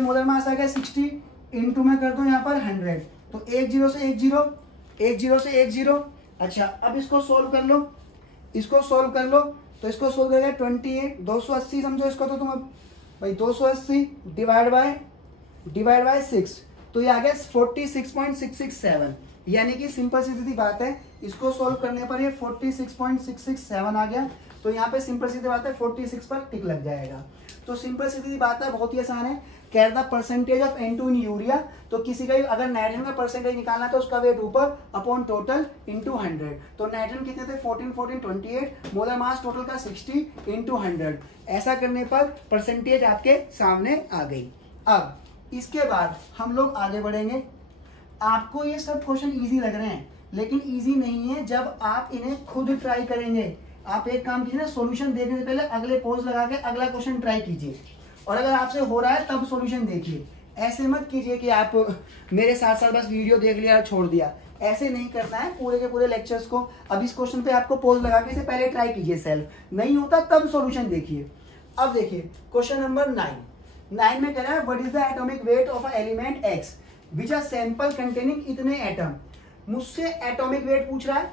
मोलर मास आ गया 60 इंटू में कर दो यहाँ पर 100। तो 10 से 10। अच्छा, अब इसको सोल्व कर लो, तो इसको सोल्व करेगा 28 280 समझो इसको। तो तुम भाई 280 डिवाइड बाय 6 तो ये आ गया 46.667। यानी कि सिंपल सीधी बात है, इसको सोल्व करने पर ये 46.667 आ गया। तो यहाँ पे सिंपल सीधी बात है 46 पर टिक लग जाएगा। तो सिंपल सीधी बात है, बहुत ही आसान है। कह रहा था percentage of N2 in urea, तो किसी का अगर नाइट्रोजन का परसेंटेज निकालना तो उसका वेट ऊपर अपॉन टोटल इंटू 100। तो नाइट्रोजन कितने थे 14 28, मोलर मास टोटल का 60 इंटू 100। ऐसा करने पर परसेंटेज आपके सामने आ गई। अब इसके बाद हम लोग आगे बढ़ेंगे। आपको ये सब क्वेश्चन ईजी लग रहे हैं लेकिन ईजी नहीं है जब आप इन्हें खुद ट्राई करेंगे। आप एक काम कीजिए ना, सॉल्यूशन देखने से पहले अगले पोज लगा के अगला क्वेश्चन ट्राई कीजिए और अगर आपसे हो रहा है तब सॉल्यूशन देखिए। ऐसे मत कीजिए कि आप मेरे साथ साथ बस वीडियो देख लिया और छोड़ दिया। ऐसे नहीं करना है पूरे के पूरे लेक्चर्स को। अब इस क्वेश्चन पे आपको पोज लगा के इसे पहले ट्राई कीजिए, सेल्फ नहीं होता तब सॉल्यूशन देखिए। अब देखिए क्वेश्चन नंबर 9 में कह रहा है what is the atomic weight of a element X which are sample containing इतने एटम। मुझसे एटॉमिक वेट पूछ रहा है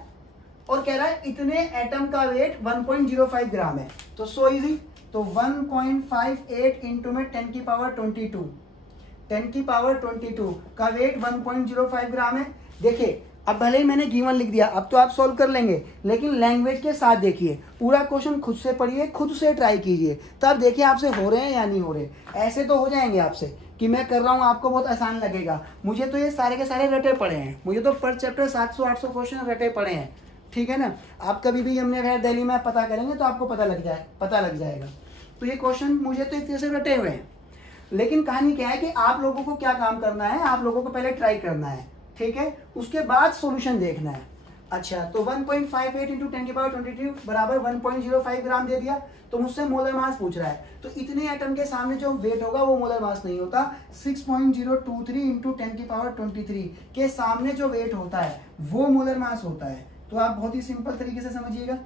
और कह रहा है इतने एटम का वेट 1.05 ग्राम है। तो सो इजी, तो 1.58 इंटू में 10 की पावर 22 का वेट 1.05 ग्राम है। देखिए अब भले ही मैंने गिवन लिख दिया, अब तो आप सॉल्व कर लेंगे लेकिन लैंग्वेज के साथ देखिए, पूरा क्वेश्चन खुद से पढ़िए, खुद से ट्राई कीजिए, तब देखिए आपसे हो रहे हैं या नहीं हो रहे। ऐसे तो हो जाएंगे आपसे कि मैं कर रहा हूँ आपको बहुत आसान लगेगा। मुझे तो ये सारे के सारे रटे पड़े हैं, मुझे तो पर चैप्टर 700-800 क्वेश्चन रटे पड़े हैं। ठीक है ना, आप कभी भी हमने अगर दिल्ली में पता करेंगे तो आपको पता लग जाएगा। तो ये क्वेश्चन मुझे तो इतने से रटे हुए हैं, लेकिन कहानी क्या है कि आप लोगों को क्या काम करना है, आप लोगों को पहले ट्राई करना है। ठीक है, उसके बाद सॉल्यूशन देखना है। अच्छा, तो 1.58 इंटू 10 की पावर 22 बराबर 1.05 ग्राम दे दिया, तो मुझसे मोलर मास पूछ रहा है। तो इतने एटम के सामने जो वेट होगा वो मोलर मास नहीं होता। 6.023 इंटू 10 की पावर 23 के सामने जो वेट होता है वो मोलर मास होता है। तो आप बहुत ही सिंपल तरीके से समझिएगा।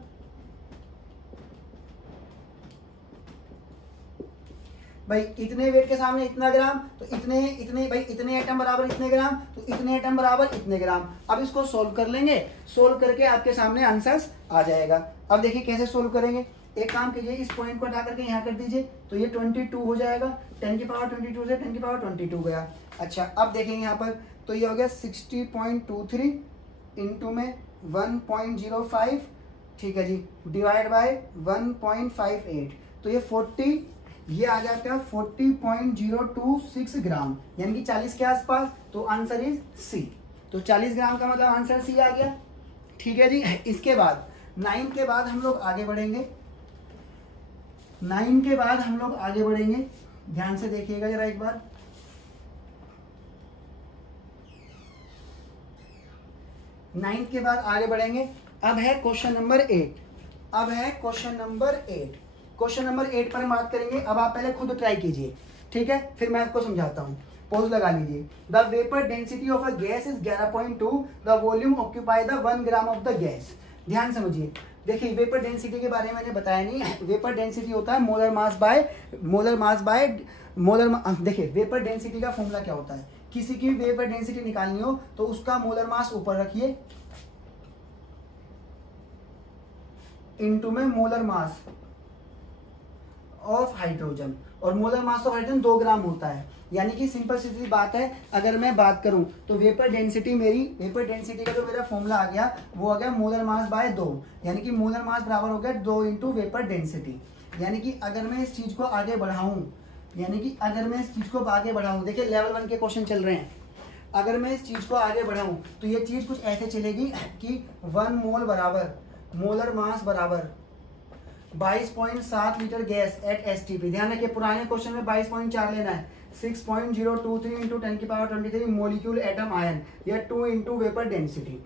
भाई इतने वेट के सामने इतना ग्राम, तो इतने इतने भाई इतने एटम बराबर इतने ग्राम, तो इतने एटम बराबर इतने ग्राम। अब इसको सोल्व कर लेंगे, सोल्व करके आपके सामने आंसर्स आ जाएगा। अब देखिए कैसे सोल्व करेंगे। एक काम कीजिए, इस पॉइंट को हटा करके यहाँ कर दीजिए, तो ये 22 हो जाएगा। 10 की पावर 22 से 10 की पावर 22 गया। अच्छा, अब देखेंगे यहाँ पर, तो ये हो गया 60.23 इंटू में 1.05, ठीक है जी, डिवाइड बाय 1.58, तो ये 40, ये आ जाता है 40.026 ग्राम, यानी कि 40 के आसपास। तो आंसर इज सी। तो 40 ग्राम का मतलब आंसर सी आ गया। ठीक है जी। इसके बाद 9 के बाद हम लोग आगे बढ़ेंगे। 9 के बाद हम लोग आगे बढ़ेंगे, ध्यान से देखिएगा जरा एक बार। 9 के बाद आगे बढ़ेंगे। अब है क्वेश्चन नंबर 8। अब है क्वेश्चन नंबर 8। क्वेश्चन नंबर 8 पर हम बात करेंगे। अब आप पहले खुद ट्राई कीजिए, ठीक है, फिर मैं आपको समझाता हूँ। पॉज लगा लीजिए। The vapour density of a gas is 11.2, the volume occupy the 1 gram of the gas. ध्यान समझिए। देखिए वेपर डेंसिटी के बारे में मैंने बताया नहीं। वेपर डेंसिटी होता है मोलर मास बाय देखिए वेपर डेंसिटी का फॉर्मूला क्या होता है। किसी की वेपर डेंसिटी निकालनी हो तो उसका मोलर मास ऊपर रखिए, इनटू में मोलर मास ऑफ हाइड्रोजन, और मोलर मास ऑफ हाइड्रोजन 2 ग्राम होता है। यानी कि सिंपल सी बात है, अगर मैं बात करूं तो वेपर डेंसिटी का जो मेरा फॉर्मूला आ गया वो आ गया मोलर मास बाय 2, यानी कि मोलर मास बराबर हो गया 2 इंटू वेपर डेंसिटी। यानी कि अगर मैं इस चीज को आगे बढ़ाऊं, देखिए लेवल 1 के क्वेश्चन चल रहे हैं। अगर मैं इस चीज को आगे बढ़ाऊं तो ये चीज कुछ ऐसे चलेगी कि 1 मोल बराबर मोलर मास बराबर 22.7 लीटर गैस एट एसटीपी। ध्यान रखिए पुराने क्वेश्चन में 22.4 लेना है। 6.023 इंटू 10 की पावर 23 मोलिक्यूल एटम आयन, या 2 इंटू वेपर डेंसिटी।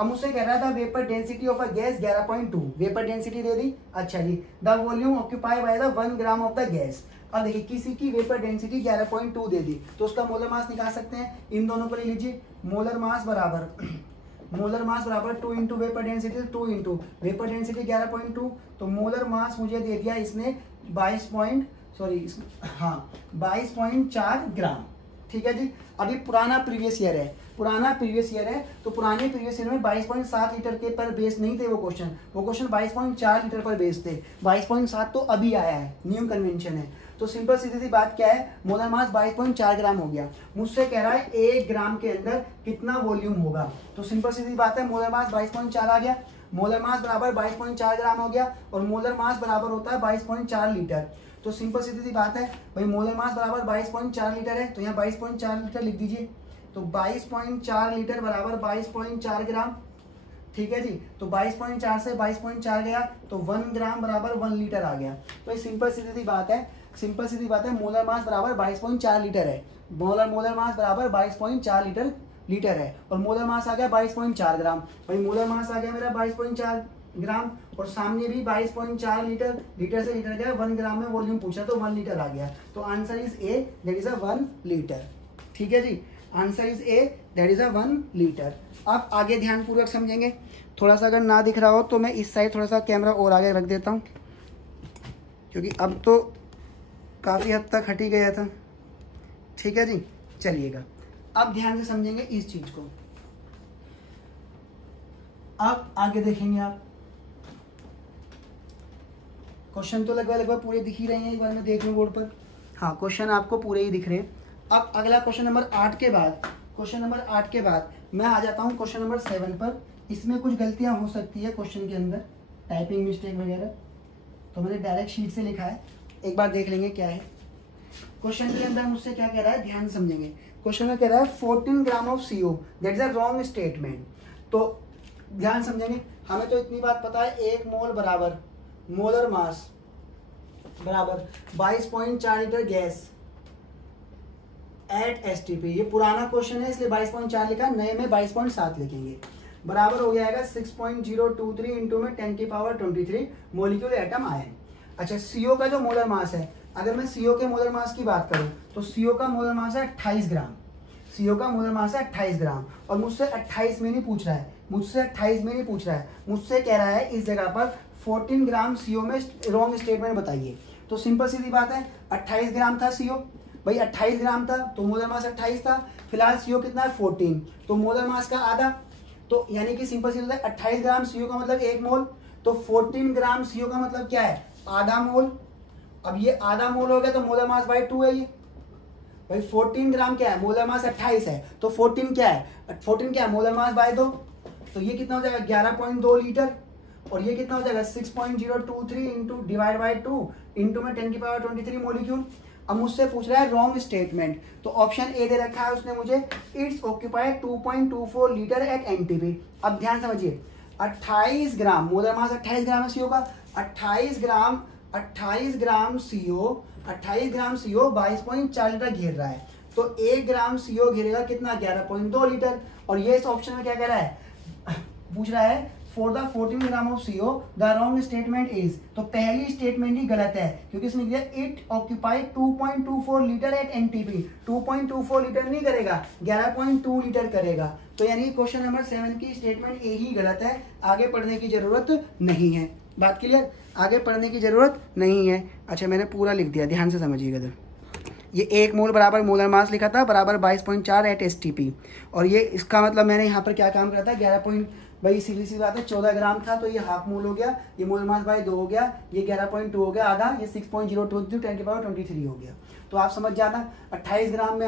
अब मुझसे कह रहा था vapour density of a gas 11.2, vapour density दे दी। अच्छा जी, the volume occupy by the 1 gram of the gas. अब देखिए किसी की वेपर डेंसिटी 11.2 दे दी, तो उसका मोलर मास निकाल सकते हैं। इन दोनों को ले लीजिए। मोलर मास बराबर 2 into vapour density, 2 into vapour density 11.2, तो मोलर मास मुझे दे दिया इसने 22.4 ग्राम। ठीक है जी। अभी पुराना प्रीवियस ईयर है, तो पुराने प्रीवियस ईयर में 22.7 लीटर के पर बेस नहीं थे वो क्वेश्चन 22.4 लीटर पर बेस थे। 22.7 तो अभी आया है, न्यू कन्वेंशन है। तो सिंपल सीधी बात क्या है, मोलर मास 22.4 ग्राम हो गया। मुझसे कह रहा है 1 ग्राम के अंदर कितना वॉल्यूम होगा। तो सिंपल सीधी बात है, मोलर मास 22.4 आ गया, मोलर मास बराबर 22.4 ग्राम हो गया, और मोलर मास बराबर होता है 22.4 लीटर। तो सिंपल सीधी बात है भाई, मोलर मास बराबर 22.4 लीटर है, तो यहाँ 22.4 लीटर लिख दीजिए। तो 22.4 लीटर बराबर 22.4 ग्राम। ठीक है जी। तो 22.4 से 22.4 गया, तो 1 ग्राम बराबर 1 लीटर आ गया। तो ये सिंपल सीधी बात है, मोलर मास बराबर 22.4 लीटर है। मोलर मास बराबर 22.4 लीटर है, और मोलर मास आ गया 22.4 ग्राम। भाई मोलर मास आ गया मेरा 22.4 ग्राम, और सामने भी 22.4 लीटर से लीटर गया, 1 ग्राम में वॉल्यूम पूछा तो 1 लीटर आ गया। तो answer is A, that is a 1 litre. ठीक है जी, answer is A, that is a 1 litre. अब आगे ध्यान पूर्वक समझेंगे। थोड़ा सा अगर ना दिख रहा हो तो मैं इस साइड थोड़ा सा कैमरा और आगे रख देता हूँ, क्योंकि अब तो काफ़ी हद तक हट ही गया था। ठीक है जी, चलिएगा अब ध्यान से समझेंगे इस चीज को। अब आगे देखेंगे आप, क्वेश्चन तो लगभग पूरे दिख ही रहे हैं, एक बार मैं देख लूँ बोर्ड पर। हाँ, क्वेश्चन आपको पूरे ही दिख रहे हैं। अब अगला क्वेश्चन नंबर 8 के बाद मैं आ जाता हूँ क्वेश्चन नंबर 7 पर। इसमें कुछ गलतियां हो सकती है क्वेश्चन के अंदर, टाइपिंग मिस्टेक वगैरह, तो मैंने डायरेक्ट शीट से लिखा है, एक बार देख लेंगे क्या है क्वेश्चन के अंदर। मुझसे क्या कह रहा है, ध्यान समझेंगे। क्वेश्चन में कह रहा है 14 gram of CO, that is a wrong statement. तो ध्यान समझेंगे, हमें तो इतनी बात पता है, 1 मोल बराबर मोलर मास बराबर 22.4 लीटर गैस एट STP। ये पुराना क्वेश्चन है इसलिए 22.4 लिखा, नए में 22.7 लिखेंगे। बराबर हो जाएगा 6.023 इंटू में 10⁻23 मोलिक्यूल एटम आयन। अच्छा, CO का जो मोलर मास है, अगर मैं CO के मोलर मास की बात करूं तो CO का मोलर मास है 28 ग्राम। CO का मोलर मास है 28 ग्राम और मुझसे 28 में नहीं पूछ रहा है, मुझसे कह रहा है इस जगह पर 14 ग्राम CO में रॉन्ग स्टेटमेंट बताइए। तो सिंपल सीधी बात है, 28 ग्राम था CO, भाई 28 ग्राम था तो मोलर मास 28 था। फिलहाल CO कितना है 14, तो मोलर मास का आधा, तो यानी कि सिंपल सीधी 28 ग्राम CO का मतलब 1 मोल, तो 14 ग्राम CO का मतलब क्या है, आधा मोल। अब ये आधा मोल हो गया तो मोलर मास बाई 2 है। ये भाई 14 ग्राम क्या है, मोलर मास 28 है, तो 14 क्या है, मोलर मास बाय 2, तो ये कितना हो जाएगा 11.2 लीटर। और ये कितना हो जाएगा 6.023 इंटू डिवाइड बाई 2 इंटू में 10⁻23 मोलिक्यूल। अब मुझसे पूछ रहा है रॉन्ग स्टेटमेंट, तो ऑप्शन ए दे रखा है उसने मुझे, it's occupied 2.24 litre at NTP। अब ध्यान समझिए, 28 ग्राम मोलर मास 28 ग्राम है CO का, 28 ग्राम CO 22.4 लीटर घेर रहा है, तो 1 ग्राम CO घेरेगा कितना 11.2 लीटर। और ये इस ऑप्शन में क्या कह रहा है, पूछ रहा है for the 14 gram of CO the wrong statement is, तो पहली स्टेटमेंट ही गलत है क्योंकि इसने दिया it occupied 2.24 litre at NTP। 2.24 litre नहीं करेगा, 11.2 लीटर करेगा। तो यानी क्वेश्चन नंबर 7 की स्टेटमेंट ए ही गलत है, आगे पढ़ने की जरूरत नहीं है। बात क्लियर, आगे पढ़ने की जरूरत नहीं है। अच्छा, मैंने पूरा लिख दिया, ध्यान से समझिएगा इधर। ये 1 मोल बराबर मोलर मास लिखा था बराबर 22.4 एट STP, और ये इसका मतलब मैंने यहाँ पर क्या काम करा था, 11 भाई सीधी सी बात है 14 ग्राम था तो ये हाफ मोल हो गया, ये मोलर मास बाई 2 हो गया, ये 11.2 हो गया आधा, ये 6.023 10⁻23 हो गया। तो आप समझ जाना 28 ग्राम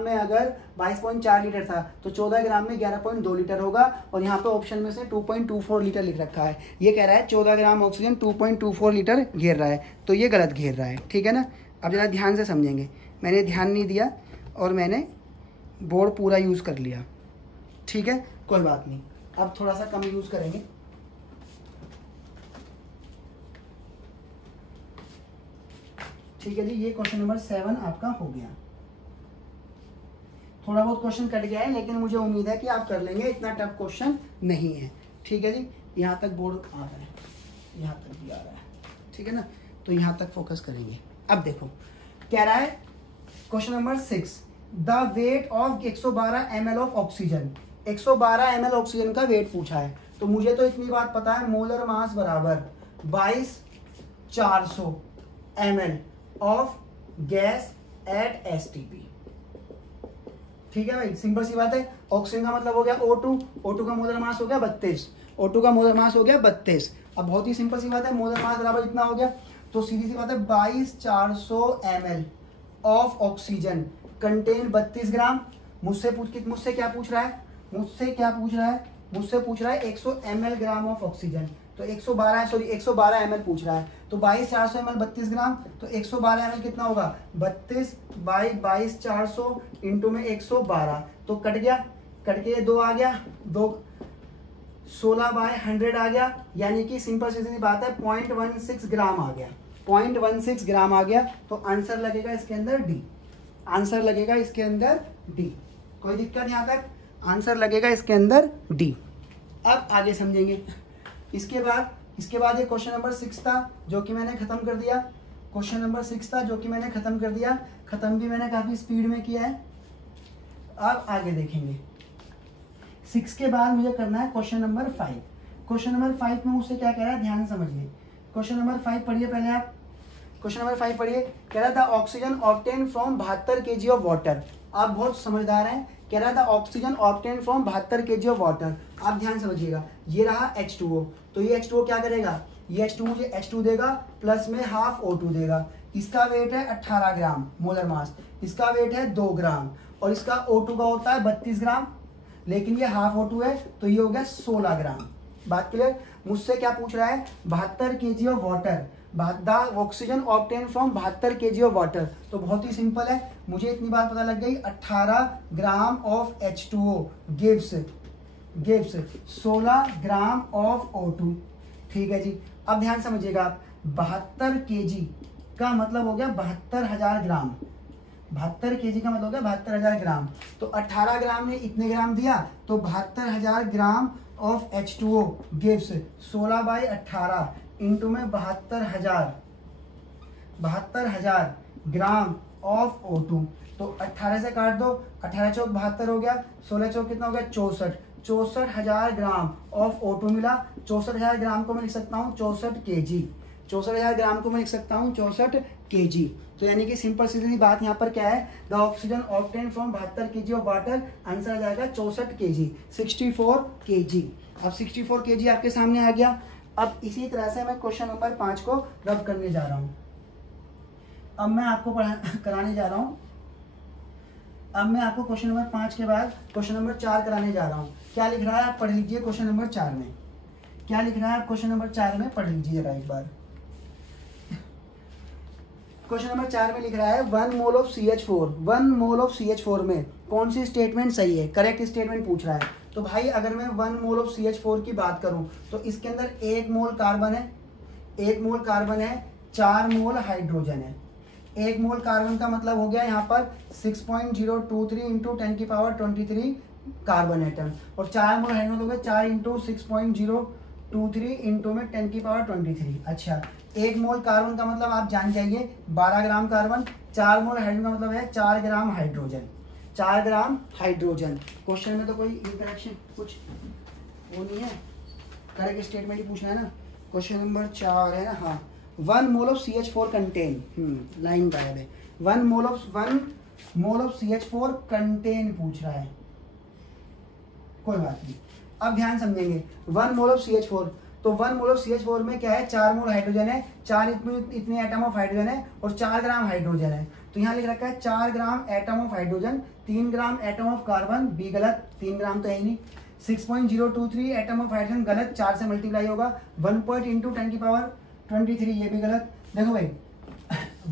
में अगर 22.4 लीटर था तो 14 ग्राम में 11.2 लीटर होगा, और यहाँ पे ऑप्शन में से 2.24 लीटर लिख रखा है। ये कह रहा है 14 ग्राम ऑक्सीजन 2.24 लीटर घेर रहा है, तो ये गलत घेर रहा है, ठीक है ना। अब जरा ध्यान से समझेंगे, मैंने ध्यान नहीं दिया और मैंने बोर्ड पूरा यूज़ कर लिया, ठीक है, कोई बात नहीं। अब थोड़ा सा कम यूज़ करेंगे। ठीक है जी, ये क्वेश्चन नंबर 7 आपका हो गया। थोड़ा बहुत क्वेश्चन कट गया है लेकिन मुझे उम्मीद है कि आप कर लेंगे, इतना टफ क्वेश्चन नहीं है, ठीक है जी। यहाँ तक बोर्ड आ रहा है, यहाँ तक भी आ रहा है, ठीक है ना, तो यहाँ तक फोकस करेंगे। अब देखो कह रहा है question number 6, the weight of 112 ml of oxygen, 112 ml oxygen का वेट पूछा है। तो मुझे तो इतनी बात पता है, मोलर मास बराबर 22,400 ml of gas at STP, ठीक है भाई, सिंपल सी बात है। ऑक्सीजन का मतलब हो गया O2 का मोलर मास हो गया 32, O2 का मोलर मास हो गया 32। अब बहुत ही सिंपल सी बात है, मोलर मास बराबर इतना हो गया, तो सीधी सी बात है 22,400 ml ऑफ ऑक्सीजन कंटेन 32 ग्राम। मुझसे क्या पूछ रहा है, मुझसे पूछ रहा है 100 ml ग्राम ऑफ ऑक्सीजन, तो 112 ml पूछ रहा है, तो 22,400 ml 32 ग्राम, तो 112 ml कितना होगा 32 बाई 22,400 इंटू में 112, तो कट के 2 आ गया, 16 बाय 100 आ गया, यानी कि सिंपल सीधी बात है 0.16 ग्राम आ गया, 0.16 ग्राम आ गया। तो आंसर लगेगा इसके अंदर डी, आंसर लगेगा इसके अंदर डी, कोई दिक्कत यहाँ तक, आंसर लगेगा इसके अंदर डी। अब आगे समझेंगे। इसके बाद ये क्वेश्चन नंबर 6 था जो कि मैंने खत्म कर दिया, खत्म भी मैंने काफी स्पीड में किया है। अब आगे देखेंगे, 6 के बाद मुझे करना है क्वेश्चन नंबर 5। क्वेश्चन नंबर 5 में मुझसे क्या कह रहा है, ध्यान समझिए। क्वेश्चन नंबर 5 पढ़िए पहले आप, क्वेश्चन नंबर 5 पढ़िए। कह रहा था oxygen obtain from 72 kg of water. आप बहुत समझदार हैं। कह रहा था oxygen obtain from 72 kg of water. आप ध्यान समझिएगा, ये रहा H2O, तो ये H2O क्या करेगा, ये H2 मुझे H2 देगा प्लस में हाफ O2 देगा। इसका वेट है 18 ग्राम मोलर मास, इसका वेट है 2 ग्राम, और इसका O2 का होता है 32 ग्राम, लेकिन ये हाफ O2 है तो ये हो गया 16 ग्राम। बात क्लियर। मुझसे क्या पूछ रहा है, 72 kg of water, the oxygen obtain from 72 kg of water. तो बहुत ही सिंपल है, मुझे इतनी बात पता लग गई, 18 gram of H2O gives 16 gram of O2। ठीक है जी। अब ध्यान समझिएगा आप, 72 kg का मतलब हो गया 72,000 ग्राम। 72 kg का मतलब हो गया 72,000 ग्राम। तो 18 ग्राम ने इतने ग्राम दिया, तो 72,000 gram of H2O gives 16/18 into में 72,000 ग्राम ऑफ O2। तो 18 से काट दो, 18 चौक 72 हो गया, 16 चौक कितना हो गया 64,000 ग्राम ऑफ O2 मिला। 64,000 ग्राम को मैं लिख सकता हूँ 64 kg। 64,000 ग्राम को मैं लिख सकता हूँ 64 kg। तो यानी कि सिंपल सीधी बात यहाँ पर क्या है, the oxygen obtain from 72 kg of water, answer आ जाएगा 64 kg, 64 kg। अब 64 kg आपके सामने आ गया। अब इसी तरह से मैं क्वेश्चन नंबर 5 को रब करने जा रहा हूँ। अब मैं आपको कराने जा रहा हूँ। अब मैं आपको क्वेश्चन नंबर 5 के बाद क्वेश्चन नंबर 4 कराने जा रहा हूँ। क्या लिख रहा है आप पढ़ लीजिए क्वेश्चन नंबर 4 में। क्या लिख रहा है आप क्वेश्चन नंबर 4 में पढ़ लीजिए जरा एक बार। क्वेश्चन नंबर 4 में लिख रहा है 1 mole of CH4, 1 mole of CH4 में कौन सी स्टेटमेंट सही है, करेक्ट स्टेटमेंट पूछ रहा है। तो भाई अगर मैं 1 मोल ऑफ CH4 की बात करूं तो इसके अंदर 1 मोल कार्बन है, 1 मोल कार्बन है, 4 मोल हाइड्रोजन है। 1 मोल कार्बन का मतलब हो गया यहाँ पर 6.023 इंटू 10 की पावर 23 कार्बन एटम, और 4 मोल हाइड्रोजन हो गया 4 इंटू 6.023 इंटू में 10 की पावर 23। अच्छा, 1 मोल कार्बन का मतलब आप जान जाइए 12 ग्राम कार्बन, 4 मोल हाइड्रोजन का मतलब है 4 gram hydrogen, 4 gram hydrogen. Question में तो कोई इंटरेक्शन कुछ वो नहीं है, करेक्ट स्टेटमेंट ही पूछना है ना। क्वेश्चन नंबर 4 है ना, हाँ। 1 mole of CH4 contain, line गायब है। 1 मोल ऑफ CH4 कंटेन पूछ रहा है, कोई बात नहीं। अब ध्यान समझेंगे 1 मोल ऑफ CH4, तो 1 मोल ऑफ CH4 में क्या है, 4 मोल हाइड्रोजन है, 4 इतने एटम ऑफ हाइड्रोजन है और 4 ग्राम हाइड्रोजन है। तो यहाँ लिख रखा है 4 gram atom of hydrogen, 3 gram atom of carbon, B गलत, 3 ग्राम तो है ही नहीं। 6.023 एटम ऑफ हाइड्रोजन गलत, 4 से मल्टीप्लाई होगा। 1 पॉइंट इंटू 10 की पावर 23 ये भी गलत। देखो भाई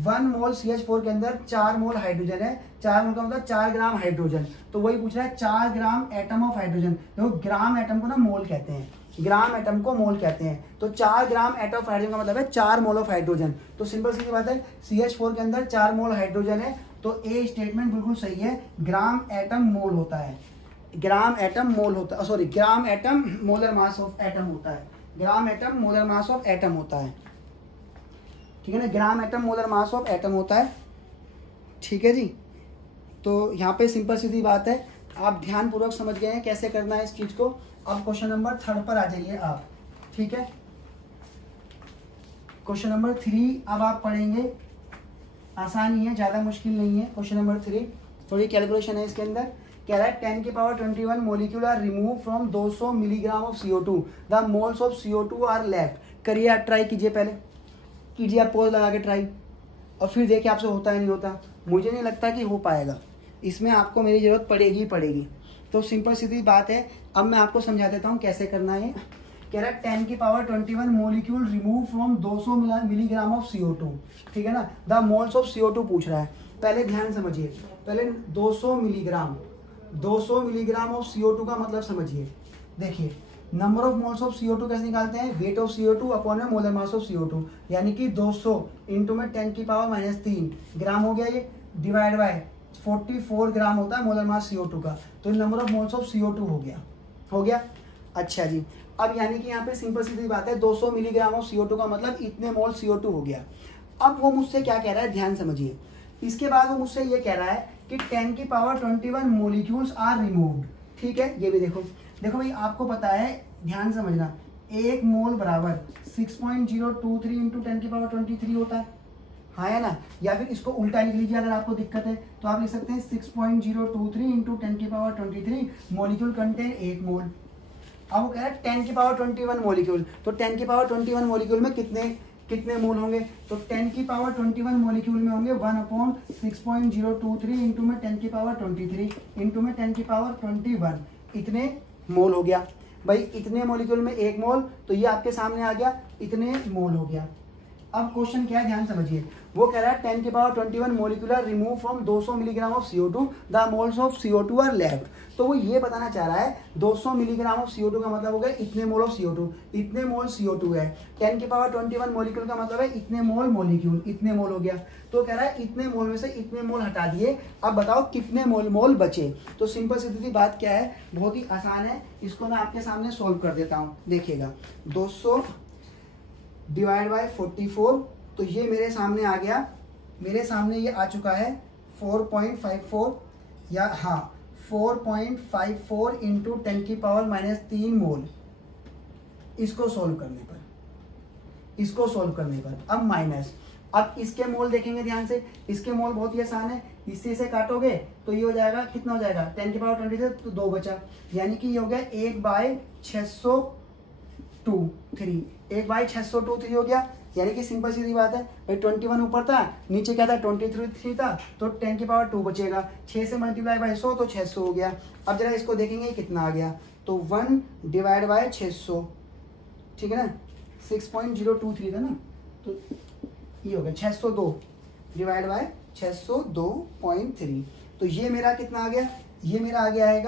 1 मोल CH4 के अंदर 4 मोल हाइड्रोजन है, 4 मोल का मतलब 4 ग्राम हाइड्रोजन, तो वही पूछ रहा है 4 ग्राम एटम ऑफ हाइड्रोजन। देखो ग्राम एटम को ना मोल कहते हैं, ग्राम एटम को मोल कहते हैं। तो 4 ग्राम एटम ऑफ हाइड्रोजन का मतलब है 4 मोल ऑफ हाइड्रोजन। तो सिंपल सी बात है CH4 के अंदर 4 मोल हाइड्रोजन है, तो ए स्टेटमेंट बिल्कुल सही है। ग्राम एटम मोल होता है, ग्राम एटम मोल होता है, sorry gram atom molar mass of atom होता है, gram atom molar mass of atom होता है, ठीक है ना। Gram atom molar mass of atom होता है, ठीक है जी। तो यहाँ पे सिंपल सीधी बात है, आप ध्यानपूर्वक समझ गए हैं कैसे करना है इस चीज को। अब क्वेश्चन नंबर 3 पर आ जाइए आप, ठीक है। क्वेश्चन नंबर 3 अब आप पढ़ेंगे, आसान ही है, ज्यादा मुश्किल नहीं है। क्वेश्चन नंबर 3 थोड़ी कैलकुलेशन है इसके अंदर। कह रहा है 10 की power 21 molecule are remove from 200 milligram of CO2, the moles of CO2 are left. करिए आप, ट्राई कीजिए, पहले कीजिए आप पॉज लगा के ट्राई, और फिर देखिए आपसे होता है नहीं होता। मुझे नहीं लगता कि हो पाएगा, इसमें आपको मेरी ज़रूरत पड़ेगी ही पड़ेगी। तो सिंपल सीधी बात है, अब मैं आपको समझा देता हूँ कैसे करना है। कह रहा है 10 की power 21 molecule remove from 200 milligram of CO2, ठीक है ना। द मोल्स ऑफ CO2 पूछ रहा है। पहले ध्यान समझिए, पहले 200 मिलीग्राम ऑफ CO2 का मतलब समझिए। देखिए number of moles of CO2 कैसे निकालते हैं, वेट ऑफ CO2 अपॉन में मोलर मास ऑफ CO2, यानी कि 200 इंटू में 10 की पावर -3 ग्राम हो गया, ये डिवाइड बाय 44 ग्राम होता है मोलर मास CO2 का, तो number of moles of CO2 हो गया। अच्छा जी, अब यानी कि यहाँ पे सिंपल सीधी बात है 200 मिलीग्राम ऑफ CO2 का मतलब इतने मोल CO2 हो गया। अब वो मुझसे क्या कह रहा है, ध्यान समझिए। इसके बाद वो मुझसे ये कह रहा है कि 10 की पावर 21 मोलिक्यूल्स आर रिमूव्ड, ठीक है। ये भी देखो भाई, आपको पता है, ध्यान समझना, 1 मोल बराबर 6.023 इंटू 10 की पावर 23 होता है, हाँ है ना। या फिर इसको उल्टा लिख लीजिए, अगर आपको दिक्कत है तो आप लिख सकते हैं 6.023 इंटू 10 की पावर 23 मोलिक्यूल कंटेन 1 मोल। अब वो कह रहा है 10 की पावर 21 मोलिक्यूल, तो 10 की पावर 21 मोलिक्यूल में कितने मोल होंगे, तो 10 की पावर 21 मोलिक्यूल में होंगे 1/6.023 इंटू में 10 की पावर 23 इंटू में 10 की पावर 21, इतने मोल हो गया। भाई इतने मोलिक्यूल में 1 मोल, तो ये आपके सामने आ गया, इतने मोल हो गया। अब क्वेश्चन क्या है ध्यान समझिए, वो कह रहा है 10 की power 21 molecular remove from 200 milligram of CO2 the moles of CO2 are left. तो वो ये बताना चाह रहा है 200 मिलीग्राम ऑफ CO2 का मतलब हो गया इतने मोल ऑफ CO2, इतने मोल CO2 है। 10 की पावर 21 मोलिक्यूल का मतलब है इतने मोल मोलिक्यूल, इतने मोल हो गया। तो कह रहा है इतने मोल में से इतने मोल हटा दिए, अब बताओ कितने मोल बचे। तो सिंपल सीधी बात क्या है, बहुत ही आसान है, इसको मैं आपके सामने सॉल्व कर देता हूँ। देखिएगा 200 डिवाइड बाय 44, तो ये मेरे सामने आ गया, मेरे सामने ये आ चुका है 4.54 या हाँ 4.54 इंटू 10 की पावर -3 मोल। इसको सोल्व करने पर अब माइनस, अब इसके मोल देखेंगे ध्यान से, इसके मोल बहुत ही आसान है, इससे से काटोगे तो ये हो जाएगा, कितना हो जाएगा 10 की पावर 20 से तो 2 बचा, यानी कि ये हो गया 1/602 1/602 हो गया। यानी कि सिंपल सीधी बात है भाई 21 ऊपर था, नीचे क्या था 23 था, तो 10 की पावर 2 बचेगा, 6 से मल्टीप्लाई बाय 100 तो 600 हो गया। अब जरा इसको देखेंगे कितना आ गया, तो 1 डिवाइड बाय 600, ठीक है ना, 6.023 था ना, तो ये हो गया 602 डिवाइड बाय 602.3। तो ये मेरा कितना आ गया, ये मेरा आ गया है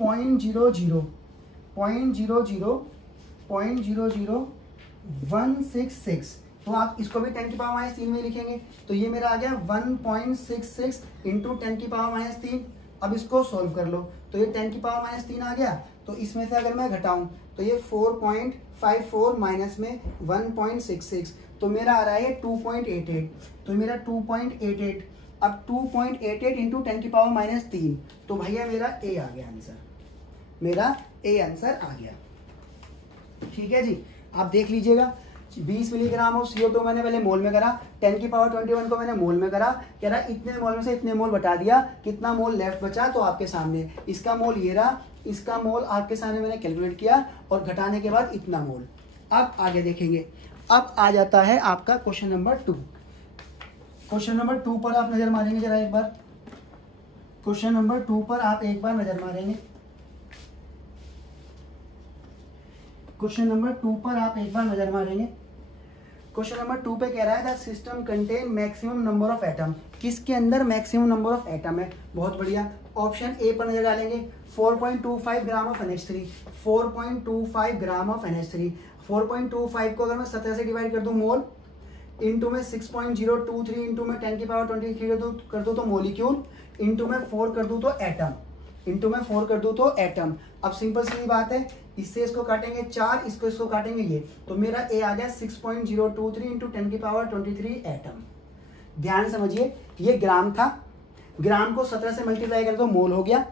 0.00166। तो आप इसको भी 10 की पावर -3 में लिखेंगे, तो ये मेरा आ गया 1.66 इंटू 10 की पावर -3। अब इसको सोल्व कर लो, तो ये 10 की पावर -3 आ गया, तो इसमें से अगर मैं घटाऊं तो ये 4.54 माइनस में 1.66, तो मेरा आ रहा है 2.88, तो मेरा 2.88। अब 2.88 इंटू 10 की पावर -3, तो भैया मेरा ए आ गया आंसर, मेरा ए आंसर आ गया। ठीक है जी, आप देख लीजिएगा 20 मिलीग्राम ऑफ CO2 मैंने पहले मोल में करा, 10 की पावर 21 को मैंने मोल में करा, कह रहा इतने मोल में से इतने मोल बटा दिया, कितना मोल लेफ्ट बचा, तो आपके सामने इसका मोल ये रहा, इसका मोल आपके सामने मैंने कैलकुलेट किया और घटाने के बाद इतना मोल। अब आगे देखेंगे, अब आ जाता है आपका क्वेश्चन नंबर 2। क्वेश्चन नंबर 2 पर आप नजर मारेंगे जरा एक बार, क्वेश्चन नंबर 2 पर आप एक बार नजर मारेंगे, क्वेश्चन नंबर 2 पर आप एक बार नजर मारेंगे। क्वेश्चन नंबर 2 पे कह रहा है the system contain maximum number of atom, किसके अंदर मैक्सिमम नंबर ऑफ एटम है। बहुत बढ़िया, ऑप्शन ए पर नजर डालेंगे, 4.25 gram of NH3, 4.25 gram of NH3। 4.25 को अगर मैं 17 से डिवाइड कर दूं मोल, इंटू में 6.023 इंटू में 10 की पावर 23 कर दूं तो मोलिक्यूल, इंटू में 4 कर दूं तो एटम, इंटू में 4 कर दूं तो एटम। अब सिंपल सी बात है, इससे इसको काटेंगे 4, इसको काटेंगे ये, तो मेरा ए आ गया 6.023 इंटू 10 की पावर 23 एटम। ध्यान समझिए, ये ग्राम था, ग्राम को 17 से मल्टीप्लाई कर दो मोल हो गया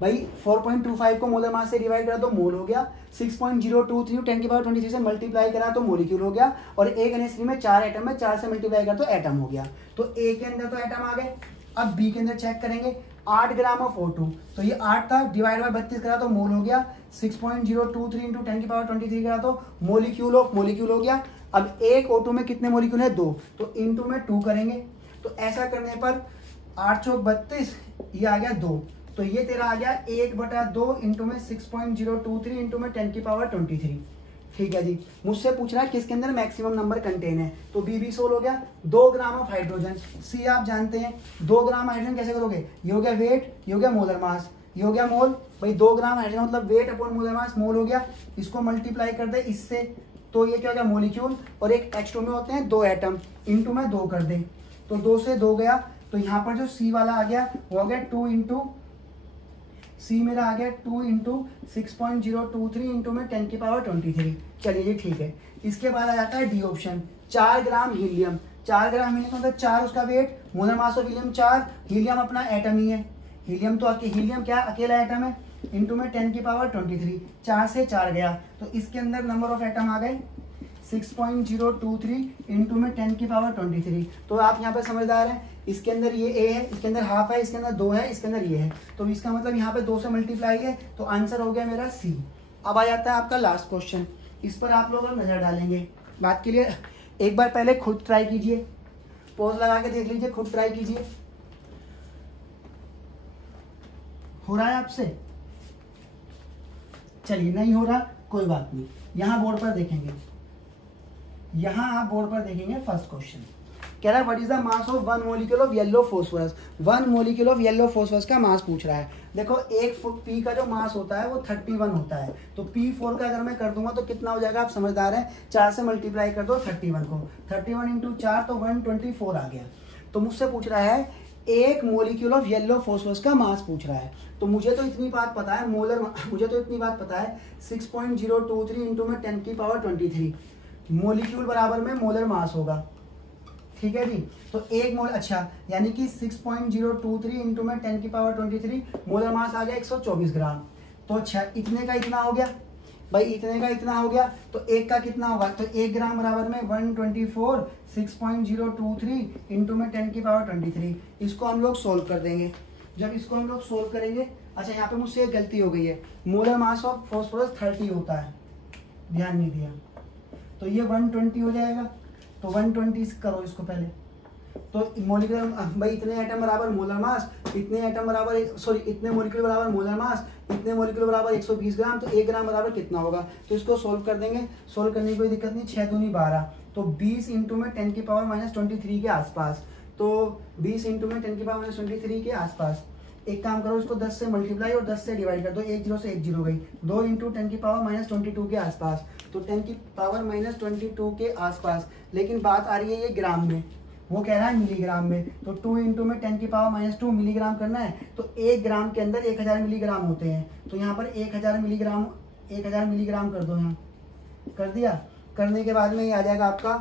भाई, 4.25 को मोलर मास से डिवाइड करा तो मोल हो गया, 6.023 10 की पावर 23 से मल्टीप्लाई करा तो मोलिक्यूल हो गया, और एक NH3 में 4 एटम है, 4 से मल्टीप्लाई करा तो एटम हो गया। तो ए के अंदर तो एटम आ गए। अब बी के अंदर चेक करेंगे, 8 ग्राम ऑफ O2, तो ये 8 था, डिवाइड बाय 32 करा तो मोल हो गया, 6.023 इंटू 10 की पावर 23 करा तो मोलिक्यूल ऑफ मोलिक्यूल हो गया। अब एक O2 में कितने मोलिक्यूल है, 2, तो इंटू में 2 करेंगे, तो ऐसा करने पर 8 चौक 32, ये आ गया 2, तो ये तेरा आ गया 1/2 इंटू में 6.023 इंटू में 10 की पावर 23। ठीक है जी, मुझसे पूछ रहा है किसके अंदर मैक्सिमम नंबर कंटेन है, तो बी भी सोल्व हो गया। 2 ग्राम ऑफ हाइड्रोजन, सी आप जानते हैं 2 ग्राम हाइड्रोजन कैसे करोगे, ये हो गया वेट, ये हो गया मोलर मास, ये हो गया मोल, भाई 2 ग्राम हाइड्रोजन मतलब वेट अपॉन मोलर मास, मोल हो गया, इसको मल्टीप्लाई कर दे इससे, तो ये क्या हो गया मोलिक्यूल, और एक H2 में होते हैं 2 एटम, इंटू में 2 कर दे, तो 2 से 2 गया, तो यहाँ पर जो सी वाला आ गया वो हो गया 2 इंटू सी मेरा आ गया 2 इंटू 6.023 इंटू में 10 की पावर 23। चलिए जी ठीक है। इसके बाद आ जाता है D option, 4 gram helium, 4 gram helium मतलब 4 उसका weight, molar mass of helium 4, helium अपना एटम ही है, हीलियम तो हीलियम क्या अकेला एटम है, इंटू में 10 की पावर 23, 4 से 4 गया, तो इसके अंदर नंबर ऑफ एटम आ गए 6.023 इंटू में 10 की पावर 23। तो आप यहाँ पे समझदार हैं, इसके अंदर ये ए है, इसके अंदर हाफ है, इसके अंदर 2 है, इसके अंदर ये है, तो इसका मतलब यहाँ पे 2 से मल्टीप्लाई है, तो आंसर हो गया मेरा सी। अब आ जाता है आपका लास्ट क्वेश्चन, इस पर आप लोग नजर डालेंगे। बात के लिए एक बार पहले खुद ट्राई कीजिए, पॉज लगा के देख लीजिए, खुद ट्राई कीजिए, हो रहा है आपसे? चलिए नहीं हो रहा कोई बात नहीं, यहाँ बोर्ड पर देखेंगे, यहाँ आप बोर्ड पर देखेंगे फर्स्ट क्वेश्चन कह रहा है what is the mass of 1 molecule of yellow phosphorus. 1 molecule of yellow phosphorus का मास पूछ रहा है। देखो एक पी का जो मास होता है वो 31 होता है, तो P4 का अगर मैं कर दूंगा तो कितना हो जाएगा, आप समझदार हैं, 4 से मल्टीप्लाई कर दो 31 को, 31 इंटू 4 तो 124 आ गया। तो मुझसे पूछ रहा है एक मोलिक्यूल ऑफ येलो फॉस्फोरस का मास पूछ रहा है। तो मुझे तो इतनी बात पता है मोलर, मुझे तो इतनी बात पता है 6.023 इंटू में 10 की पावर 23 मोलिक्यूल बराबर में मोलर मास होगा। ठीक है जी, तो एक मोल, अच्छा यानी कि 6.023 इंटू में 10 की पावर 23 मोलर मास आ गया 124 ग्राम। तो अच्छा इतने का इतना हो गया भाई, इतने का इतना हो गया, तो एक का कितना होगा, तो 1 ग्राम बराबर में 124, 6.023 इंटू में 10 की पावर 23। इसको हम लोग सोल्व कर देंगे। जब इसको हम लोग सोल्व करेंगे, अच्छा यहाँ पे मुझसे एक गलती हो गई है, मोलर मास ऑफ फॉस्फोरस 30 होता है, ध्यान नहीं दिया, तो ये 120 हो जाएगा। तो 120 करो इसको पहले, तो मोलिकुलर भाई इतने एटम बराबर मोलर मास, इतने एटम बराबर सॉरी इतने मोलिक्यूल बराबर मोलर मास, इतने मोलिक्यूल बराबर 120 ग्राम, तो 1 ग्राम बराबर कितना होगा। तो इसको सोल्व कर देंगे, सोल्व करने की कोई दिक्कत नहीं, 6 दूनी 12, तो 20 इंटू में 10 की पावर -23 के आसपास, तो 20 इंटू में 10 की पावर -23 के आसपास। एक काम करो, इसको 10 से मल्टीप्लाई और 10 से डिवाइड कर दो, 1 0 से 1 0 गई, 2 इंटू 10 की पावर -22 के आसपास, तो 10 की पावर -22 के आसपास। लेकिन बात आ रही है ये ग्राम में, वो कह रहा है मिलीग्राम में, तो 2 इंटू में 10 की पावर -2 मिलीग्राम करना है, तो 1 ग्राम के अंदर 1000 मिलीग्राम होते हैं, तो यहाँ पर 1000 मिलीग्राम कर दो, यहाँ कर दिया। करने के बाद में ये आ जाएगा आपका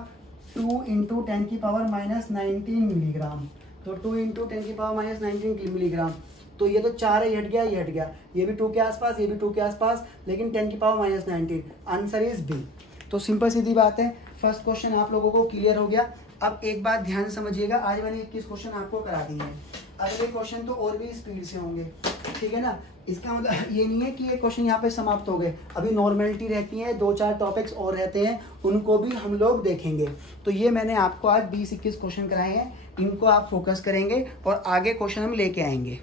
2 इंटू 10 की पावर -19 मिलीग्राम, तो 2 इंटू 10 की पावर -19 मिलीग्राम। तो ये तो 4 है, ये हट गया, ये हट गया, ये भी 2 के आसपास, ये भी 2 के आसपास, लेकिन 10 की पावर -19। Answer is B. तो सिंपल सीधी बात है, फर्स्ट क्वेश्चन आप लोगों को क्लियर हो गया। अब एक बात ध्यान से समझिएगा, आज मैंने 21 क्वेश्चन आपको करा दिए हैं, अगले क्वेश्चन तो और भी स्पीड से होंगे, ठीक है ना। इसका मतलब ये नहीं है कि ये क्वेश्चन यहाँ पे समाप्त हो गए, अभी नॉर्मेलिटी रहती है, 2-4 टॉपिक्स और रहते हैं, उनको भी हम लोग देखेंगे। तो ये मैंने आपको आज 20-21 क्वेश्चन कराए हैं, इनको आप फोकस करेंगे और आगे क्वेश्चन हम लेके आएंगे।